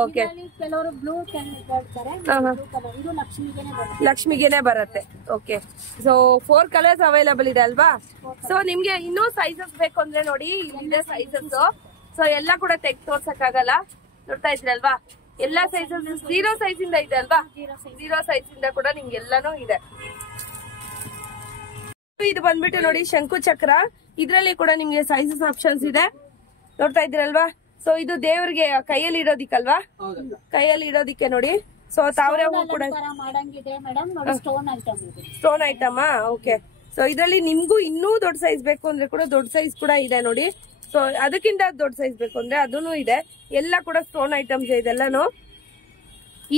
ಓಕೆ, ಕೆಲವರು ಬ್ಲೂ ಹೇಳ್ತಾರೆ. ಇದು ಲಕ್ಷ್ಮಿಗೆನೆ ಬರುತ್ತೆ. ಲಕ್ಷ್ಮಿಗೆನೆ ಬರುತ್ತೆ. ಓಕೆ, ಸೊ 4 ಕಲರ್ಸ್ ಅವೈಲೇಬಲ್ ಇದೆ ಅಲ್ವಾ. ಸೊ ನಿಮ್ಗೆ ಇನ್ನೂ ಸೈಜಸ್ ಬೇಕು ಅಂದ್ರೆ ನೋಡಿ, ಇದೆ ಸೈಜಸ್. ಸೊ ಎಲ್ಲ ಕೂಡ ತೆಗ್ ತೋರ್ಸಕ್ಕಾಗಲ್ಲ, ನೋಡ್ತಾ ಇದ್ರಲ್ವಾ. ಎಲ್ಲಾ ಸೈಜಸ್ 0 ಸೈಜ್ ಇಂದ ಇದೆ ಅಲ್ವಾ. 0 ಸೈಜ್ ಇಂದ ಕೂಡ ನಿಮ್ಗೆ ಎಲ್ಲಾನು ಇದೆ. ಇದು ಬಂದ್ಬಿಟ್ಟು ನೋಡಿ ಶಂಕು ಚಕ್ರ. ಇದ್ರಲ್ಲಿ ಕೂಡ ನಿಮ್ಗೆ ಸೈಜಸ್ ಆಪ್ಷನ್ಸ್ ಇದೆ, ನೋಡ್ತಾ ಇದ್ರಲ್ವಾ. ಸೊ ಇದು ದೇವ್ರಿಗೆ ಕೈಯಲ್ಲಿ ಇಡೋದಿಕ್ಕಲ್ವಾ, ಕೈಯಲ್ಲಿ ಇಡೋದಿಕ್ಕೆ ನೋಡಿ. ಸೊ ತಾವರೆ ಹೂ ಕೂಡ ಮಾಡಂಗಿದೆ ಮೇಡಮ್. ನೋಡಿ ಸ್ಟೋನ್ ಐಟಮ್ ಇದೆ, ಸ್ಟೋನ್ ಐಟಮ್. ಓಕೆ, ಸೊ ಇದರಲ್ಲಿ ನಿಮ್ಗೂ ಇನ್ನೂ ದೊಡ್ಡ ಸೈಜ್ ಬೇಕು ಅಂದ್ರೆ ಕೂಡ ದೊಡ್ಡ ಸೈಜ್ ಕೂಡ ಇದೆ ನೋಡಿ. ಸೊ ಅದಕ್ಕಿಂತ ದೊಡ್ಡ ಸೈಜ್ ಬೇಕು ಅಂದ್ರೆ ಅದನ್ನು ಇದೆ. ಎಲ್ಲ ಕೂಡ ಸ್ಟೋನ್ ಐಟಮ್ಸ್ ಇದೆಲ್ಲಾನು.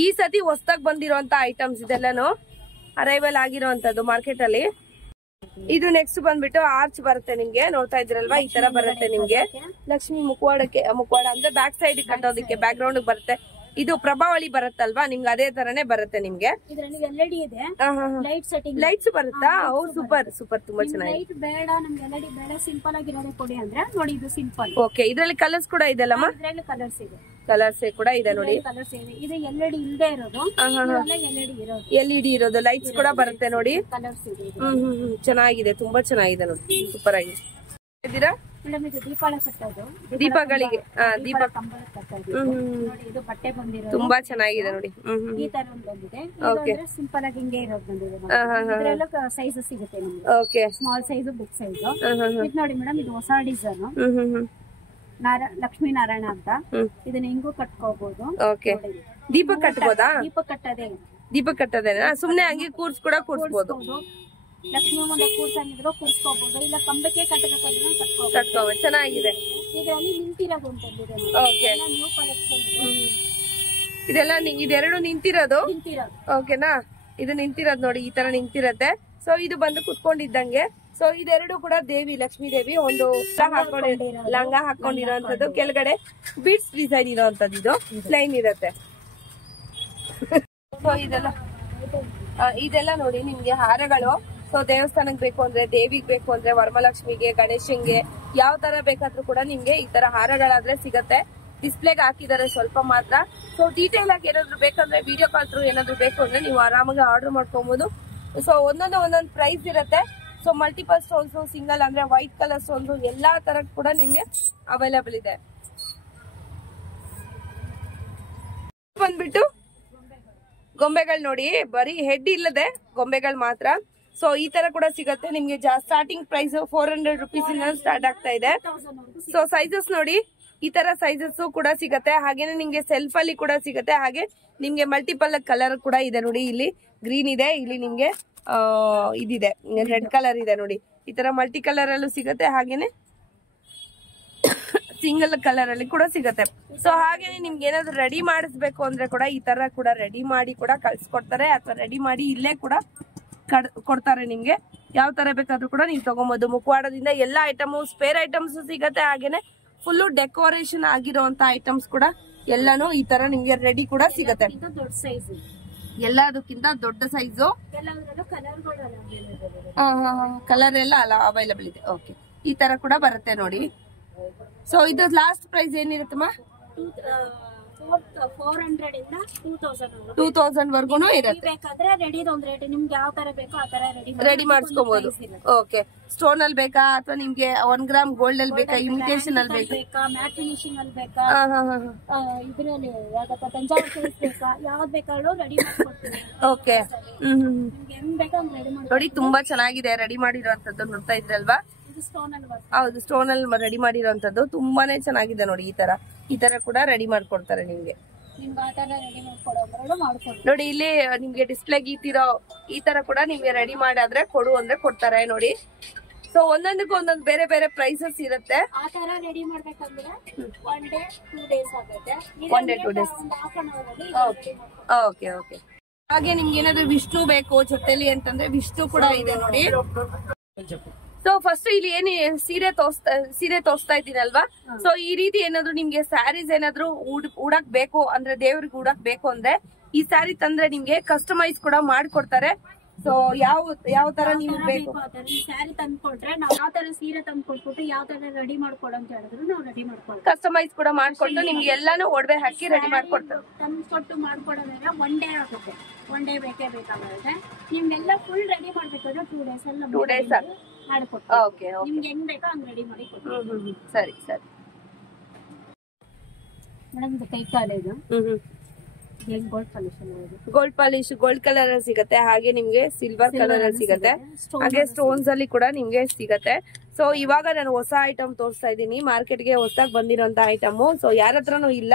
ಈ ಸತಿ ಹೊಸದಾಗಿ ಬಂದಿರುವಂತ ಐಟಮ್ಸ್ ಇದೆಲ್ಲಾನು, ಅರೈವಲ್ ಆಗಿರುವಂತದ್ದು ಮಾರ್ಕೆಟ್ ಅಲ್ಲಿ. ಇದು ನೆಕ್ಸ್ಟ್ ಬಂದ್ಬಿಟ್ಟು ಆರ್ಚ್ ಬರುತ್ತೆ ನಿಮ್ಗೆ, ನೋಡ್ತಾ ಇದ್ರಲ್ವಾ. ಈ ತರ ಬರುತ್ತೆ ನಿಮ್ಗೆ. ಲಕ್ಷ್ಮಿ ಮುಖವಾಡ ಅಂದ್ರೆ ಬ್ಯಾಕ್ ಸೈಡ್ ಕಟ್ಟೋದಿಕ್ಕೆ, ಬ್ಯಾಕ್ ಗ್ರೌಂಡ್ ಬರುತ್ತೆ. ಇದು ಪ್ರಭಾವಳಿ ಬರುತ್ತಲ್ವಾ ನಿಮ್ಗೆ ಅದೇ ತರನೇ ಬರುತ್ತೆ ನಿಮ್ಗೆ. ಇದ್ರಲ್ಲಿ LED ಇದೆ, ಲೈಟ್ ಸೆಟ್ಟಿಂಗ್, ಲೈಟ್ಸ್ ಬರುತ್ತಾ? ಸೂಪರ್ ಸೂಪರ್, ತುಂಬಾ ಚೆನ್ನಾಗಿದೆ. ಲೈಟ್ ಬೇಡ ನಮ್ಗೆ, LED ಬೇಡ, ಸಿಂಪಲ್ ಆಗಿರೋದೇ ಕೊಡಿ ಅಂದ್ರೆ ನೋಡಿ ಇದು ಸಿಂಪಲ್. ಓಕೆ, ಇದ್ರಲ್ಲಿ ಕಲರ್ಸ್ ಕೂಡ ಇದೆಲ್ಲಮ್ಮ? ಇದ್ರಲ್ಲಿ ಕಲರ್ಸ್ ಇದೆ, ಕಲರ್ಸ್ ಕೂಡ ಇದೆ ನೋಡಿ. ಕಲರ್ಸ್ ಇದೆ. ಇದು LED ಇಲ್ಲದೆ ಇರೋದು, LED ಇರೋದು, LED ಇರೋದು, ಲೈಟ್ಸ್ ಕೂಡ ಬರುತ್ತೆ ನೋಡಿ. ಕಲರ್ಸ್ ಇದೆ. ಚೆನ್ನಾಗಿದೆ, ತುಂಬಾ ಚೆನ್ನಾಗಿದೆ ನೋಡಿ, ಸೂಪರ್ ಆಗಿದೆ. ಮೇಡಮ್ ಇದು ದೀಪಾವಳಿ ಕಟ್ಟೋದು, ದೀಪಗಳಿಗೆ ದೀಪ ಕಂಬಳ ಕಟ್ಟೋದು ನೋಡಿ. ಇದು ಬಟ್ಟೆ ಬಂದಿರೋದು ತುಂಬಾ ಚೆನ್ನಾಗಿದೆ ನೋಡಿ. ಈ ತರ ಒಂದು ಬಂದಿದೆ. ಇದು ಸಿಂಪಲ್ ಆಗಿ ಹಿಂಗೆ ಇರೋದು ಬಂದಿದೆ. ಇದ್ರಲ್ಲೂ ಸೈಜಸ್ ಸಿಗುತ್ತೆ ನಿಮ್ಗೆ. Okay, small size, big size. ಇದು ನೋಡಿ ಮೇಡಮ್, ಇದು ಹೊಸ ಡಿಸೈನ್, ಲಕ್ಷ್ಮೀ ನಾರಾಯಣ ಅಂತ. ಇದನ್ನ ಹಿಂಗೂ ಕಟ್ಕೋಬಹುದು. ಓಕೆ, ದೀಪ ಕಟ್ಬೋದಾ? ದೀಪ ಕಟ್ಟೋದೇ, ದೀಪ ಕಟ್ಟೋದೇನಾ? ಸುಮ್ನೆ ಹಂಗೆ ಕೂರ್ಸ್ಬೋದು. ಲಕ್ಷ್ಮೀ ಮುಂದೆ ಕೂರ್ಸಂಗಿದ್ರು ಕೂರ್ಸ್ಕೋಬಹುದು, ಇಲ್ಲ ಕಂಬಕ್ಕೆ ಕಟ್ಟಬೇಕಾದ್ರೆ ಕಟ್ಕೋಬಹುದು. ಚೆನ್ನಾಗಿದೆ. ಇದರಲ್ಲಿ ನಿಂತಿರೋದು ಅಂತ ಓಕೆ, ನ್ಯೂ ಕಲೆಕ್ಷನ್. ಇದೆಲ್ಲ ಇದೆರಡು ನಿಂತಿರೋದು. ನಿಂತಿರೋದು ಓಕೆನಾ? ಇದು ನಿಂತಿರೋದು ನೋಡಿ, ಈ ತರ ನಿಂತಿರತ್ತೆ. ಸೊ ಇದು ಬಂದು ಕುತ್ಕೊಂಡಿದ್ದಂಗೆ. ಸೊ ಇದೆರಡು ಕೂಡ ದೇವಿ, ಲಕ್ಷ್ಮೀ ದೇವಿ. ಒಂದು ಲಂಗ ಹಾಕೊಂಡಿರೋಂಥದ್ದು, ಕೆಳಗಡೆ ಬೀಡ್ಸ್ ಡಿಸೈನ್ ಇರೋಂಥದ್ದು, ಇದು ಪ್ಲೈನ್ ಇರತ್ತೆ. ಸೊ ಇದೆಲ್ಲ ನೋಡಿ ನಿಮ್ಗೆ ಹಾರಗಳು. ಸೊ ದೇವಸ್ಥಾನಕ್ಕೆ ಬೇಕು ಅಂದ್ರೆ, ದೇವಿಗೆ ಬೇಕು ಅಂದ್ರೆ, ವರಮಲಕ್ಷ್ಮಿಗೆ, ಗಣೇಶನ್ಗೆ, ಯಾವ ತರ ಬೇಕಾದ್ರೂ ಕೂಡ ನಿಮ್ಗೆ ಈ ತರ ಹಾರಗಳಾದ್ರೆ ಸಿಗತ್ತೆ. ಡಿಸ್ಪ್ಲೇಗೆ ಹಾಕಿದ್ದಾರೆ ಸ್ವಲ್ಪ ಮಾತ್ರ. ಸೊ ಡೀಟೇಲ್ ಆಗಿ ಏನಾದ್ರು ಬೇಕಂದ್ರೆ, ವಿಡಿಯೋ ಕಾಲ್ ಥ್ರೂ ಏನಾದ್ರು ಬೇಕು ಅಂದ್ರೆ ನೀವು ಆರಾಮಾಗಿ ಆರ್ಡರ್ ಮಾಡ್ಕೊಬಹುದು. ಸೊ ಒಂದೊಂದು ಪ್ರೈಸ್ ಇರುತ್ತೆ. ಸೊ ಮಲ್ಟಿಪಲ್ ಸ್ಟೋನ್ಸ್, ಸಿಂಗಲ್ ಅಂದ್ರೆ ವೈಟ್ ಕಲರ್ ಸ್ಟೋನ್ಸ್, ಎಲ್ಲಾ ತರ ಕೂಡ ನಿಮ್ಗೆ ಅವೈಲೇಬಲ್ ಇದೆ. ಬಂದ್ಬಿಟ್ಟು ಗೊಂಬೆಗಳು ನೋಡಿ, ಬರೀ ಹೆಡ್ ಇಲ್ಲದೆ ಗೊಂಬೆಗಳು ಮಾತ್ರ. ಸೊ ಈ ತರ ಕೂಡ ಸಿಗತ್ತೆ ನಿಮ್ಗೆ. ಸ್ಟಾರ್ಟಿಂಗ್ ಪ್ರೈಸ್ 400 rupees ಇಂದ ಸ್ಟಾರ್ಟ್ ಆಗ್ತಾ ಇದೆ. ಸೊ ಸೈಜಸ್ ನೋಡಿ, ಈ ತರ ಸೈಜಸ್ ಕೂಡ ಸಿಗತ್ತೆ. ಹಾಗೇನೆ ನಿಮ್ಗೆ ಸೆಲ್ಫ್ ಅಲ್ಲಿ ಕೂಡ ಸಿಗತ್ತೆ. ಹಾಗೆ ನಿಮ್ಗೆ ಮಲ್ಟಿಪಲ್ ಕಲರ್ ಕೂಡ ಇದೆ ನೋಡಿ. ಇಲ್ಲಿ ಗ್ರೀನ್ ಇದೆ, ಇಲ್ಲಿ ನಿಮ್ಗೆ ಇದಿದೆ, ರೆಡ್ ಕಲರ್ ಇದೆ ನೋಡಿ. ಈ ತರ ಮಲ್ಟಿ ಕಲರ್ ಅಲ್ಲೂ ಸಿಗತ್ತೆ, ಹಾಗೇನೆ ಸಿಂಗಲ್ ಕಲರ್ ಅಲ್ಲಿ ಕೂಡ ಸಿಗತ್ತೆ. ಸೊ ಹಾಗೇನೆ ನಿಮ್ಗೆ ಏನಾದ್ರು ರೆಡಿ ಮಾಡಿಸ್ಬೇಕು ಅಂದ್ರೆ ಕೂಡ ಈ ತರ ಕೂಡ ರೆಡಿ ಮಾಡಿ ಕೂಡ ಕಳ್ಸಿಕೊಡ್ತಾರೆ, ಅಥವಾ ರೆಡಿ ಮಾಡಿ ಇಲ್ಲೇ ಕೂಡ ಕೊಡ್ತಾರೆ ನಿಮ್ಗೆ. ಯಾವ ತರ ಬೇಕಾದ್ರೂ ಕೂಡ ನೀವು ತಗೊಬಹುದು. ಮುಖವಾಡದಿಂದ ಎಲ್ಲಾ ಐಟಮ್, ಸ್ಪೇರ್ ಐಟಮ್ಸ್ ಸಿಗತ್ತೆ. ಹಾಗೇನೆ ಫುಲ್ ಡೆಕೋರೇಷನ್ ಆಗಿರುವಂತ ಐಟಮ್ಸ್ ಕೂಡ ಎಲ್ಲಾನು ಈ ತರ ನಿಮ್ಗೆ ರೆಡಿ ಕೂಡ ಸಿಗತ್ತೆ. ದೊಡ್ಡ ಸೈಜ್, ಎಲ್ಲದಕ್ಕಿಂತ ದೊಡ್ಡ ಸೈಜು, ಕಲರ್ ಎಲ್ಲ ಅವೈಲೇಬಲ್ ಇದೆ. ಓಕೆ, ಈ ತರ ಕೂಡ ಬರುತ್ತೆ ನೋಡಿ. ಸೊ ಇದು ಲಾಸ್ಟ್ ಪ್ರೈಸ್ ಏನಿರುತ್ತಮ್ಮ? 400 ಇಂದ 2000 ವರ್ಗು ಇರುತ್ತೆ. ಬೇಕಾದ್ರೆ ರೆಡಿ ಒಂದು ರೇಟ್, ನಿಮ್ಗೆ ಯಾವ ತರ ಬೇಕೋ ಆ ತರ ರೆಡಿ ಮಾಡಿಸ್ಕೋಬಹುದು. ಓಕೆ, ಸ್ಟೋನ್ ಅಲ್ಲಿ ಬೇಕಾ, ಅಥವಾ ನಿಮ್ಗೆ 1 ಗ್ರಾಮ್ ಗೋಲ್ಡ್ ಅಲ್ಲಿ ಬೇಕಾ, ಇಮಿಟೇಷನ್ ಅಲ್ಲಿ ಬೇಕಾ, ಮ್ಯಾಟ್ ಫಿನಿಶಿಂಗ್ ಅಲ್ಲಿ ಬೇಕಾ, ಇದ್ರಲ್ಲಿ ಯಾವ್ದಪ್ಪ ತಂಜಾವೂರ್ ಬೇಕಾ, ಯಾವ್ದು ಬೇಕಾದ್ರೂ ರೆಡಿ ಮಾಡ್ಕೊಡ್ತೀವಿ. ಓಕೆ, ನಿಮ್ಗೆ ಹೆಂಗ್ ಬೇಕಾ ರೆಡಿ ಮಾಡಿ ನೋಡಿ. ತುಂಬಾ ಚೆನ್ನಾಗಿದೆ ರೆಡಿ ಮಾಡಿರೋಂಥದ್ದು, ನೋಡ್ತಾ ಇದ್ರಲ್ವಾ? ಹೌದು, ಸ್ಟೋನ್ ಅಲ್ಲಿ ರೆಡಿ ಮಾಡಿರೋಂಥದ್ದು ತುಂಬಾನೇ ಚೆನ್ನಾಗಿದೆ ನೋಡಿ. ಈ ತರ ಕೂಡ ರೆಡಿ ಮಾಡ್ಕೊಡ್ತಾರೆ ನಿಮ್ಗೆ. ನೋಡಿ ಇಲ್ಲಿ ನಿಮ್ಗೆ ಡಿಸ್ಪ್ಲೇಗೆ ಈ ತರ ಕೂಡ ನಿಮ್ಗೆ ರೆಡಿ ಮಾಡಾದ್ರೆ ಕೊಡು ಅಂದ್ರೆ ಕೊಡ್ತಾರೆ ನೋಡಿ. ಸೊ ಒಂದೊಂದಕ್ಕೂ ಒಂದೊಂದು ಬೇರೆ ಬೇರೆ ಪ್ರೈಸಸ್ ಇರುತ್ತೆ. ಆ ತರ ರೆಡಿ ಮಾಡ್ಬೇಕಂದ್ರೆ 1 day 2 days ಆಗುತ್ತೆ. 1 day 2 days. Okay okay. ಹಾಗೆ ನಿಮ್ಗೆ ಏನಾದ್ರು ವಿಷ್ಣು ಬೇಕು ಜೊತೆಲಿ ಅಂತಂದ್ರೆ ವಿಷ್ಣು ಕೂಡ ಇದೆ ನೋಡಿ. ಸೊ ಫಸ್ಟ್ ಇಲ್ಲಿ ಏನಿ ಸೀರೆ ತೋರಿಸ್ತಾ ಇದ್ದೀನಲ್ವಾ? ಸೊ ಈ ರೀತಿ ಏನಾದ್ರು ನಿಮ್ಗೆ ಸ್ಯಾರೀಸ್ ಏನಾದ್ರು ಉಡಕ್ ಬೇಕು ಅಂದ್ರೆ, ದೇವ್ರಿಗೆ ಉಡಕ್ ಬೇಕು ಅಂದ್ರೆ ಈ ಸ್ಯಾರಿ ತಂದ್ರೆ ನಿಮ್ಗೆ ಕಸ್ಟಮೈಸ್ ಕೂಡ ಮಾಡ್ಕೊಡ್ತಾರೆ. ಸೊ ಯಾವ ತರ ನೀವು ಬೇಕು ಸ್ಯಾರಿ ತಂದ್ಕೊಟ್ರೆ ನಾವು ಯಾವ ತರ ಸೀರೆ ತಂದ್ಕೊಟ್ಬಿಟ್ಟು ಯಾವ ತರ ರೆಡಿ ಮಾಡ್ಕೊಡು ಅಂತ ಹೇಳಿದ್ರು ನಾವು ರೆಡಿ ಮಾಡ್ಕೊಡ್ತೀವಿ. ಕಸ್ಟಮೈಸ್ ಕೂಡ ಮಾಡ್ಕೊಟ್ಟು ನಿಮ್ಗೆ ಎಲ್ಲಾನು ಒಡವೆ ಹಾಕಿ ರೆಡಿ ಮಾಡ್ಕೊಡ್ತಾರೆ. ತಂದ್ಕೊಟ್ಟು ಮಾಡ್ಕೊಡೋದ್ರಿಂದ 1 day ಆಗುತ್ತೆ. 1 day ಬೇಕೇ ಬೇಕಾಗುತ್ತೆ. ನಿಮ್ಗೆಲ್ಲ ಫುಲ್ ರೆಡಿ ಮಾಡ್ಬೇಕಾದ್ರೆ 2 days ಎಲ್ಲ 2 days ಮಾಡ್ಕೊಡ್ತೀವಿ. ಓಕೆ, ನಿಮ್ಗೆ ಹೆಂಗ್ ಬೇಕೋ ಹಂಗ್ ರೆಡಿ ಮಾಡಿ ಕೊಡ್ತೀವಿ. ಸರಿ ಸರಿ ಮೇಡಮ್. ಇದು ಕೈ ಕಾಲ ಇದು ಗೋಲ್ಡ್ ಪಾಲಿಶ್, ಗೋಲ್ಡ್ ಕಲರ್ ಅಲ್ಲಿ ಸಿಗತ್ತೆ. ಹಾಗೆ ನಿಮ್ಗೆ ಸಿಲ್ವರ್ ಕಲರ್ ಅಲ್ಲಿ ಸಿಗತ್ತೆ. ಹಾಗೆ ಸ್ಟೋನ್ಸ್ ಅಲ್ಲಿ ಕೂಡ ನಿಮ್ಗೆ ಸಿಗತ್ತೆ. ಸೊ ಇವಾಗ ನಾನು ಹೊಸ ಐಟಮ್ ತೋರಿಸ್ತಾ ಇದ್ದೀನಿ, ಮಾರ್ಕೆಟ್ಗೆ ಹೊಸದಾಗಿ ಬಂದಿರೋಂತ ಐಟಮ್. ಸೊ ಯಾರ ಹತ್ರನೂ ಇಲ್ಲ.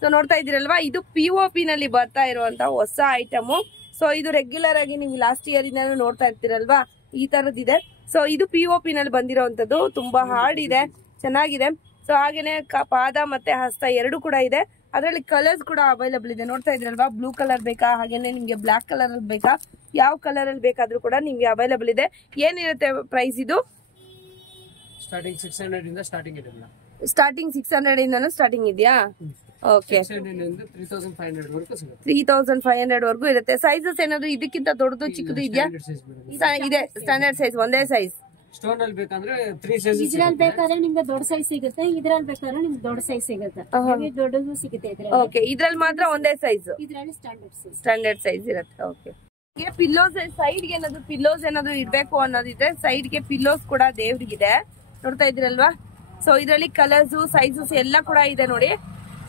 ಸೊ ನೋಡ್ತಾ ಇದೀರಲ್ವಾ, ಇದು POP ನಲ್ಲಿ ಬರ್ತಾ ಇರುವಂತ ಹೊಸ ಐಟಮ್. ಸೊ ಇದು ರೆಗ್ಯುಲರ್ ಆಗಿ ನೀವು ಲಾಸ್ಟ್ ಇಯರ್ ಇಂದ ನೋಡ್ತಾ ಇರ್ತೀರಲ್ವಾ, ಈ ತರದಿದೆ. ಸೊ ಇದು POP ನಲ್ಲಿ ಬಂದಿರೋಂಥದ್ದು, ತುಂಬಾ ಹಾರ್ಡ್ ಇದೆ, ಚೆನ್ನಾಗಿದೆ. ಸೊ ಹಾಗೇನೆ ಪಾದ ಮತ್ತೆ ಹಸ್ತ ಎರಡು ಕೂಡ ಇದೆ. ಅದರಲ್ಲಿ ಕಲರ್ಸ್ ಕೂಡ ಅವೈಲೇಬಲ್ ಇದೆ. ನೋಡ್ತಾ ಇದ್ರಲ್ವಾ, ಬ್ಲೂ ಕಲರ್ ಬೇಕಾ, ಹಾಗೇನೆ ನಿಮ್ಗೆ ಬ್ಲಾಕ್ ಕಲರ್ ಅಲ್ಲಿ ಬೇಕಾ, ಯಾವ ಕಲರ್ ಅಲ್ಲಿ ಬೇಕಾದ್ರೂ ಕೂಡ ನಿಮ್ಗೆ ಅವೈಲೇಬಲ್ ಇದೆ. ಏನಿರುತ್ತೆ ಪ್ರೈಸ್ ಇದು? ಸ್ಟಾರ್ಟಿಂಗ್ 600 ಇಂದ ಸ್ಟಾರ್ಟಿಂಗ್ ಇದೆ. ಸ್ಟಾರ್ಟಿಂಗ್ 600 ಇಂದನೂ ಸ್ಟಾರ್ಟಿಂಗ್ ಇದೆಯಾ? ಓಕೆ 600 ಇಂದ 3500 ವರೆಗೂ ಸಿಗುತ್ತೆ. 3500 ವರ್ಗೂ ಇರುತ್ತೆ. ಸೈಜಸ್ ಏನಾದ್ರು ಇದಕ್ಕಿಂತ ದೊಡ್ಡದು ಚಿಕ್ಕದು ಇದೆಯಾ? ಇದೆ ಸ್ಟ್ಯಾಂಡರ್ಡ್ ಸೈಜ್, ಒಂದೇ ಸೈಜ್. ಸ್ಟೋನ್ ಅಲ್ಲಿ ಬೇಕಂದ್ರೆ 3 ಸೈಜ್. ಇದ್ರಲ್ಲಿ ಬೇಕಾದ್ರೆ ನಿಮ್ಗೆ ದೊಡ್ಡ ಸೈಜ್ ಸಿಗುತ್ತೆ, ಇದ್ರಲ್ಲಿ ಬೇಕಾದ್ರೆ ನಿಮ್ಗೆ ದೊಡ್ಡ ಸೈಜ್ ಸಿಗುತ್ತೆ, ದೊಡ್ಡದು ಸಿಗುತ್ತೆ ಇದ್ರಲ್ಲಿ. ಓಕೆ, ಇದ್ರಲ್ಲಿ ಮಾತ್ರ ಒಂದೇ ಸೈಜ್, ಇದ್ರಲ್ಲಿ ಸ್ಟ್ಯಾಂಡರ್ಡ್ ಸೈಜ್ ಇರುತ್ತೆ. ಓಕೆ, ಪಿಲ್ಲೋಸ್ ಸೈಡ್ ಗೆ ಏನಾದ್ರು ಪಿಲ್ಲೋಸ್ ಏನಾದ್ರು ಇರ್ಬೇಕು ಅನ್ನೋದಿದ್ರೆ ಸೈಡ್ ಗೆ ಪಿಲ್ಲೋಸ್ ಕೂಡ ದೇವ್ರಿಗಿದೆ, ನೋಡ್ತಾ ಇದ್ರಲ್ವಾ. ಸೊ ಇದರಲ್ಲಿ ಕಲರ್ಸ್ ಸೈಜಸ್ ಎಲ್ಲ ಕೂಡ ಇದೆ ನೋಡಿ.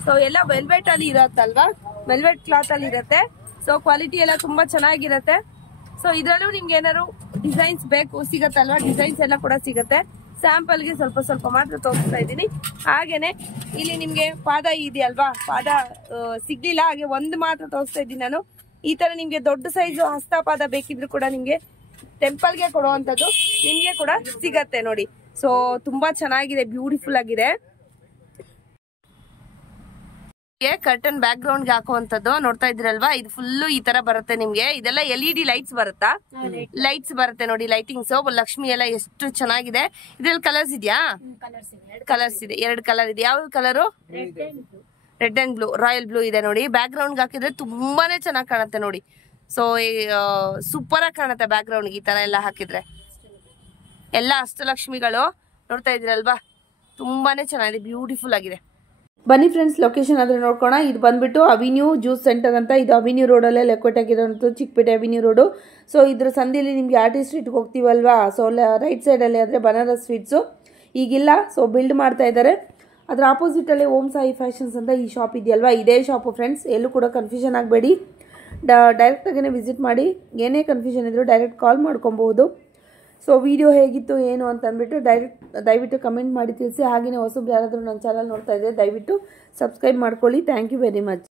ಸೊ ಎಲ್ಲ ವೆಲ್ವೆಟ್ ಅಲ್ಲಿ ಇರತ್ತಲ್ವಾ, ವೆಲ್ವೆಟ್ ಕ್ಲಾತ್ ಅಲ್ಲಿ ಇರುತ್ತೆ. ಸೊ ಕ್ವಾಲಿಟಿ ಎಲ್ಲ ತುಂಬಾ ಚೆನ್ನಾಗಿರುತ್ತೆ. ಸೊ ಇದ್ರಲ್ಲೂ ನಿಮ್ಗೆ ಏನಾದ್ರು ಡಿಸೈನ್ಸ್ ಬೇಕು ಸಿಗತ್ತಲ್ವಾ, ಡಿಸೈನ್ಸ್ ಎಲ್ಲ ಕೂಡ ಸಿಗುತ್ತೆ. ಸ್ಯಾಂಪಲ್ ಗೆ ಸ್ವಲ್ಪ ಸ್ವಲ್ಪ ಮಾತ್ರ ತೋರಿಸ್ತಾ ಇದ್ದೀನಿ. ಹಾಗೇನೆ ಇಲ್ಲಿ ನಿಮ್ಗೆ ಪಾದ ಇದೆಯಲ್ವಾ, ಪಾದ ಸಿಗ್ಲಿಲ್ಲ, ಹಾಗೆ ಒಂದು ಮಾತ್ರ ತೋರಿಸ್ತಾ ಇದ್ದೀನಿ ನಾನು. ಈ ತರ ನಿಮ್ಗೆ ದೊಡ್ಡ ಸೈಜ್ ಹಸ್ತಪಾದ ಬೇಕಿದ್ರು ಕೂಡ ನಿಮ್ಗೆ ಟೆಂಪಲ್ ಗೆ ಕೊಡುವಂತದ್ದು ನಿಮ್ಗೆ ಕೂಡ ಸಿಗತ್ತೆ ನೋಡಿ. ಸೊ ತುಂಬಾ ಚೆನ್ನಾಗಿದೆ, ಬ್ಯೂಟಿಫುಲ್ ಆಗಿದೆ. ಕರ್ಟನ್ ಬ್ಯಾಕ್ ಗ್ರೌಂಡ್ ಗೆ ಹಾಕುವಂತದ್ದು ನೋಡ್ತಾ ಇದ್ರಲ್ವಾ, ಇದು ಫುಲ್ ಈ ತರ ಬರುತ್ತೆ ನಿಮ್ಗೆ. ಇದೆಲ್ಲ LED ಲೈಟ್ಸ್ ಬರುತ್ತಾ, ಲೈಟ್ಸ್ ಬರುತ್ತೆ ನೋಡಿ, ಲೈಟಿಂಗ್ಸ್. ಲಕ್ಷ್ಮಿ ಎಲ್ಲ ಎಷ್ಟು ಚೆನ್ನಾಗಿದೆ. ಇದ್ರಲ್ಲಿ ಕಲರ್ಸ್ ಇದೆಯಾ? ಕಲರ್ಸ್ ಇದೆ, 2 ಕಲರ್ ಇದೆ. ಯಾವ colour? Red and blue, royal blue ಇದೆ ನೋಡಿ. ಬ್ಯಾಕ್ ಗ್ರೌಂಡ್ ಹಾಕಿದ್ರೆ ತುಂಬಾನೇ ಚೆನ್ನಾಗಿ ಕಾಣುತ್ತೆ ನೋಡಿ. ಸೊ ಸೂಪರ್ ಆಗಿ ಕಾಣುತ್ತೆ ಬ್ಯಾಕ್ ಗ್ರೌಂಡ್ ಈ ತರ ಎಲ್ಲ ಹಾಕಿದ್ರೆ. ಎಲ್ಲ ಅಷ್ಟಲಕ್ಷ್ಮಿಗಳು ನೋಡ್ತಾ ಇದ್ರಲ್ವಾ, ತುಂಬಾನೇ ಚೆನ್ನಾಗಿದೆ, ಬ್ಯೂಟಿಫುಲ್ ಆಗಿದೆ. ಬನ್ನಿ ಫ್ರೆಂಡ್ಸ್, ಲೊಕೇಶನ್ ಆದ್ರೆ ನೋಡ್ಕೋಣ. ಇದು ಬಂದ್ಬಿಟ್ಟು ಅವಿನ್ಯೂ ಜ್ಯೂಸ್ ಸೆಂಟರ್ ಅಂತ. ಇದು ಅವಿನ್ಯೂ ರೋಡಲ್ಲೇ ಲೆಕ್ಕೋಟಾಗಿರೋಂಥ ಚಿಕ್ಕಪೇಟೆ ಅವಿನ್ಯೂ ರೋಡು. ಸೊ ಇದ್ರ ಸಂದಿಯಲ್ಲಿ ನಿಮ್ಗೆ ಆರ್ಟಿ ಸ್ಟ್ರೀಟ್ಗೆ ಹೋಗ್ತೀವಲ್ವಾ, ಸೊ ರೈಟ್ ಸೈಡಲ್ಲಿ ಆದರೆ ಬನಾರಸ್ ಸ್ವೀಟ್ಸು ಈಗಿಲ್ಲ, ಸೊ ಬಿಲ್ಡ್ ಮಾಡ್ತಾ ಇದ್ದಾರೆ. ಅದರ ಆಪೋಸಿಟಲ್ಲೇ ಓಂ ಸಾಯಿ ಫ್ಯಾಷನ್ಸ್ ಅಂತ ಈ ಶಾಪ್ ಇದೆಯಲ್ವಾ, ಇದೇ ಶಾಪು ಫ್ರೆಂಡ್ಸ್. ಎಲ್ಲೂ ಕೂಡ ಕನ್ಫ್ಯೂಷನ್ ಆಗಬೇಡಿ, ಡೈರೆಕ್ಟಾಗೇ ವಿಸಿಟ್ ಮಾಡಿ. ಏನೇ ಕನ್ಫ್ಯೂಷನ್ ಇದ್ದರೂ ಡೈರೆಕ್ಟ್ ಕಾಲ್ ಮಾಡ್ಕೊಬಹುದು. ಸೊ ವಿಡಿಯೋ ಹೇಗಿತ್ತು ಏನು ಅಂತ ಅಂದ್ಬಿಟ್ಟು ದಯವಿಟ್ಟು ಕಮೆಂಟ್ ಮಾಡಿ ತಿಳಿಸಿ. ಹಾಗೆಯೇ ಹೊಸಬ್ರು ಯಾರಾದರೂ ನನ್ನ ಚಾನಲ್ ನೋಡ್ತಾ ಇದ್ದರೆ ದಯವಿಟ್ಟು ಸಬ್ಸ್ಕ್ರೈಬ್ ಮಾಡ್ಕೊಳ್ಳಿ. Thank you very much.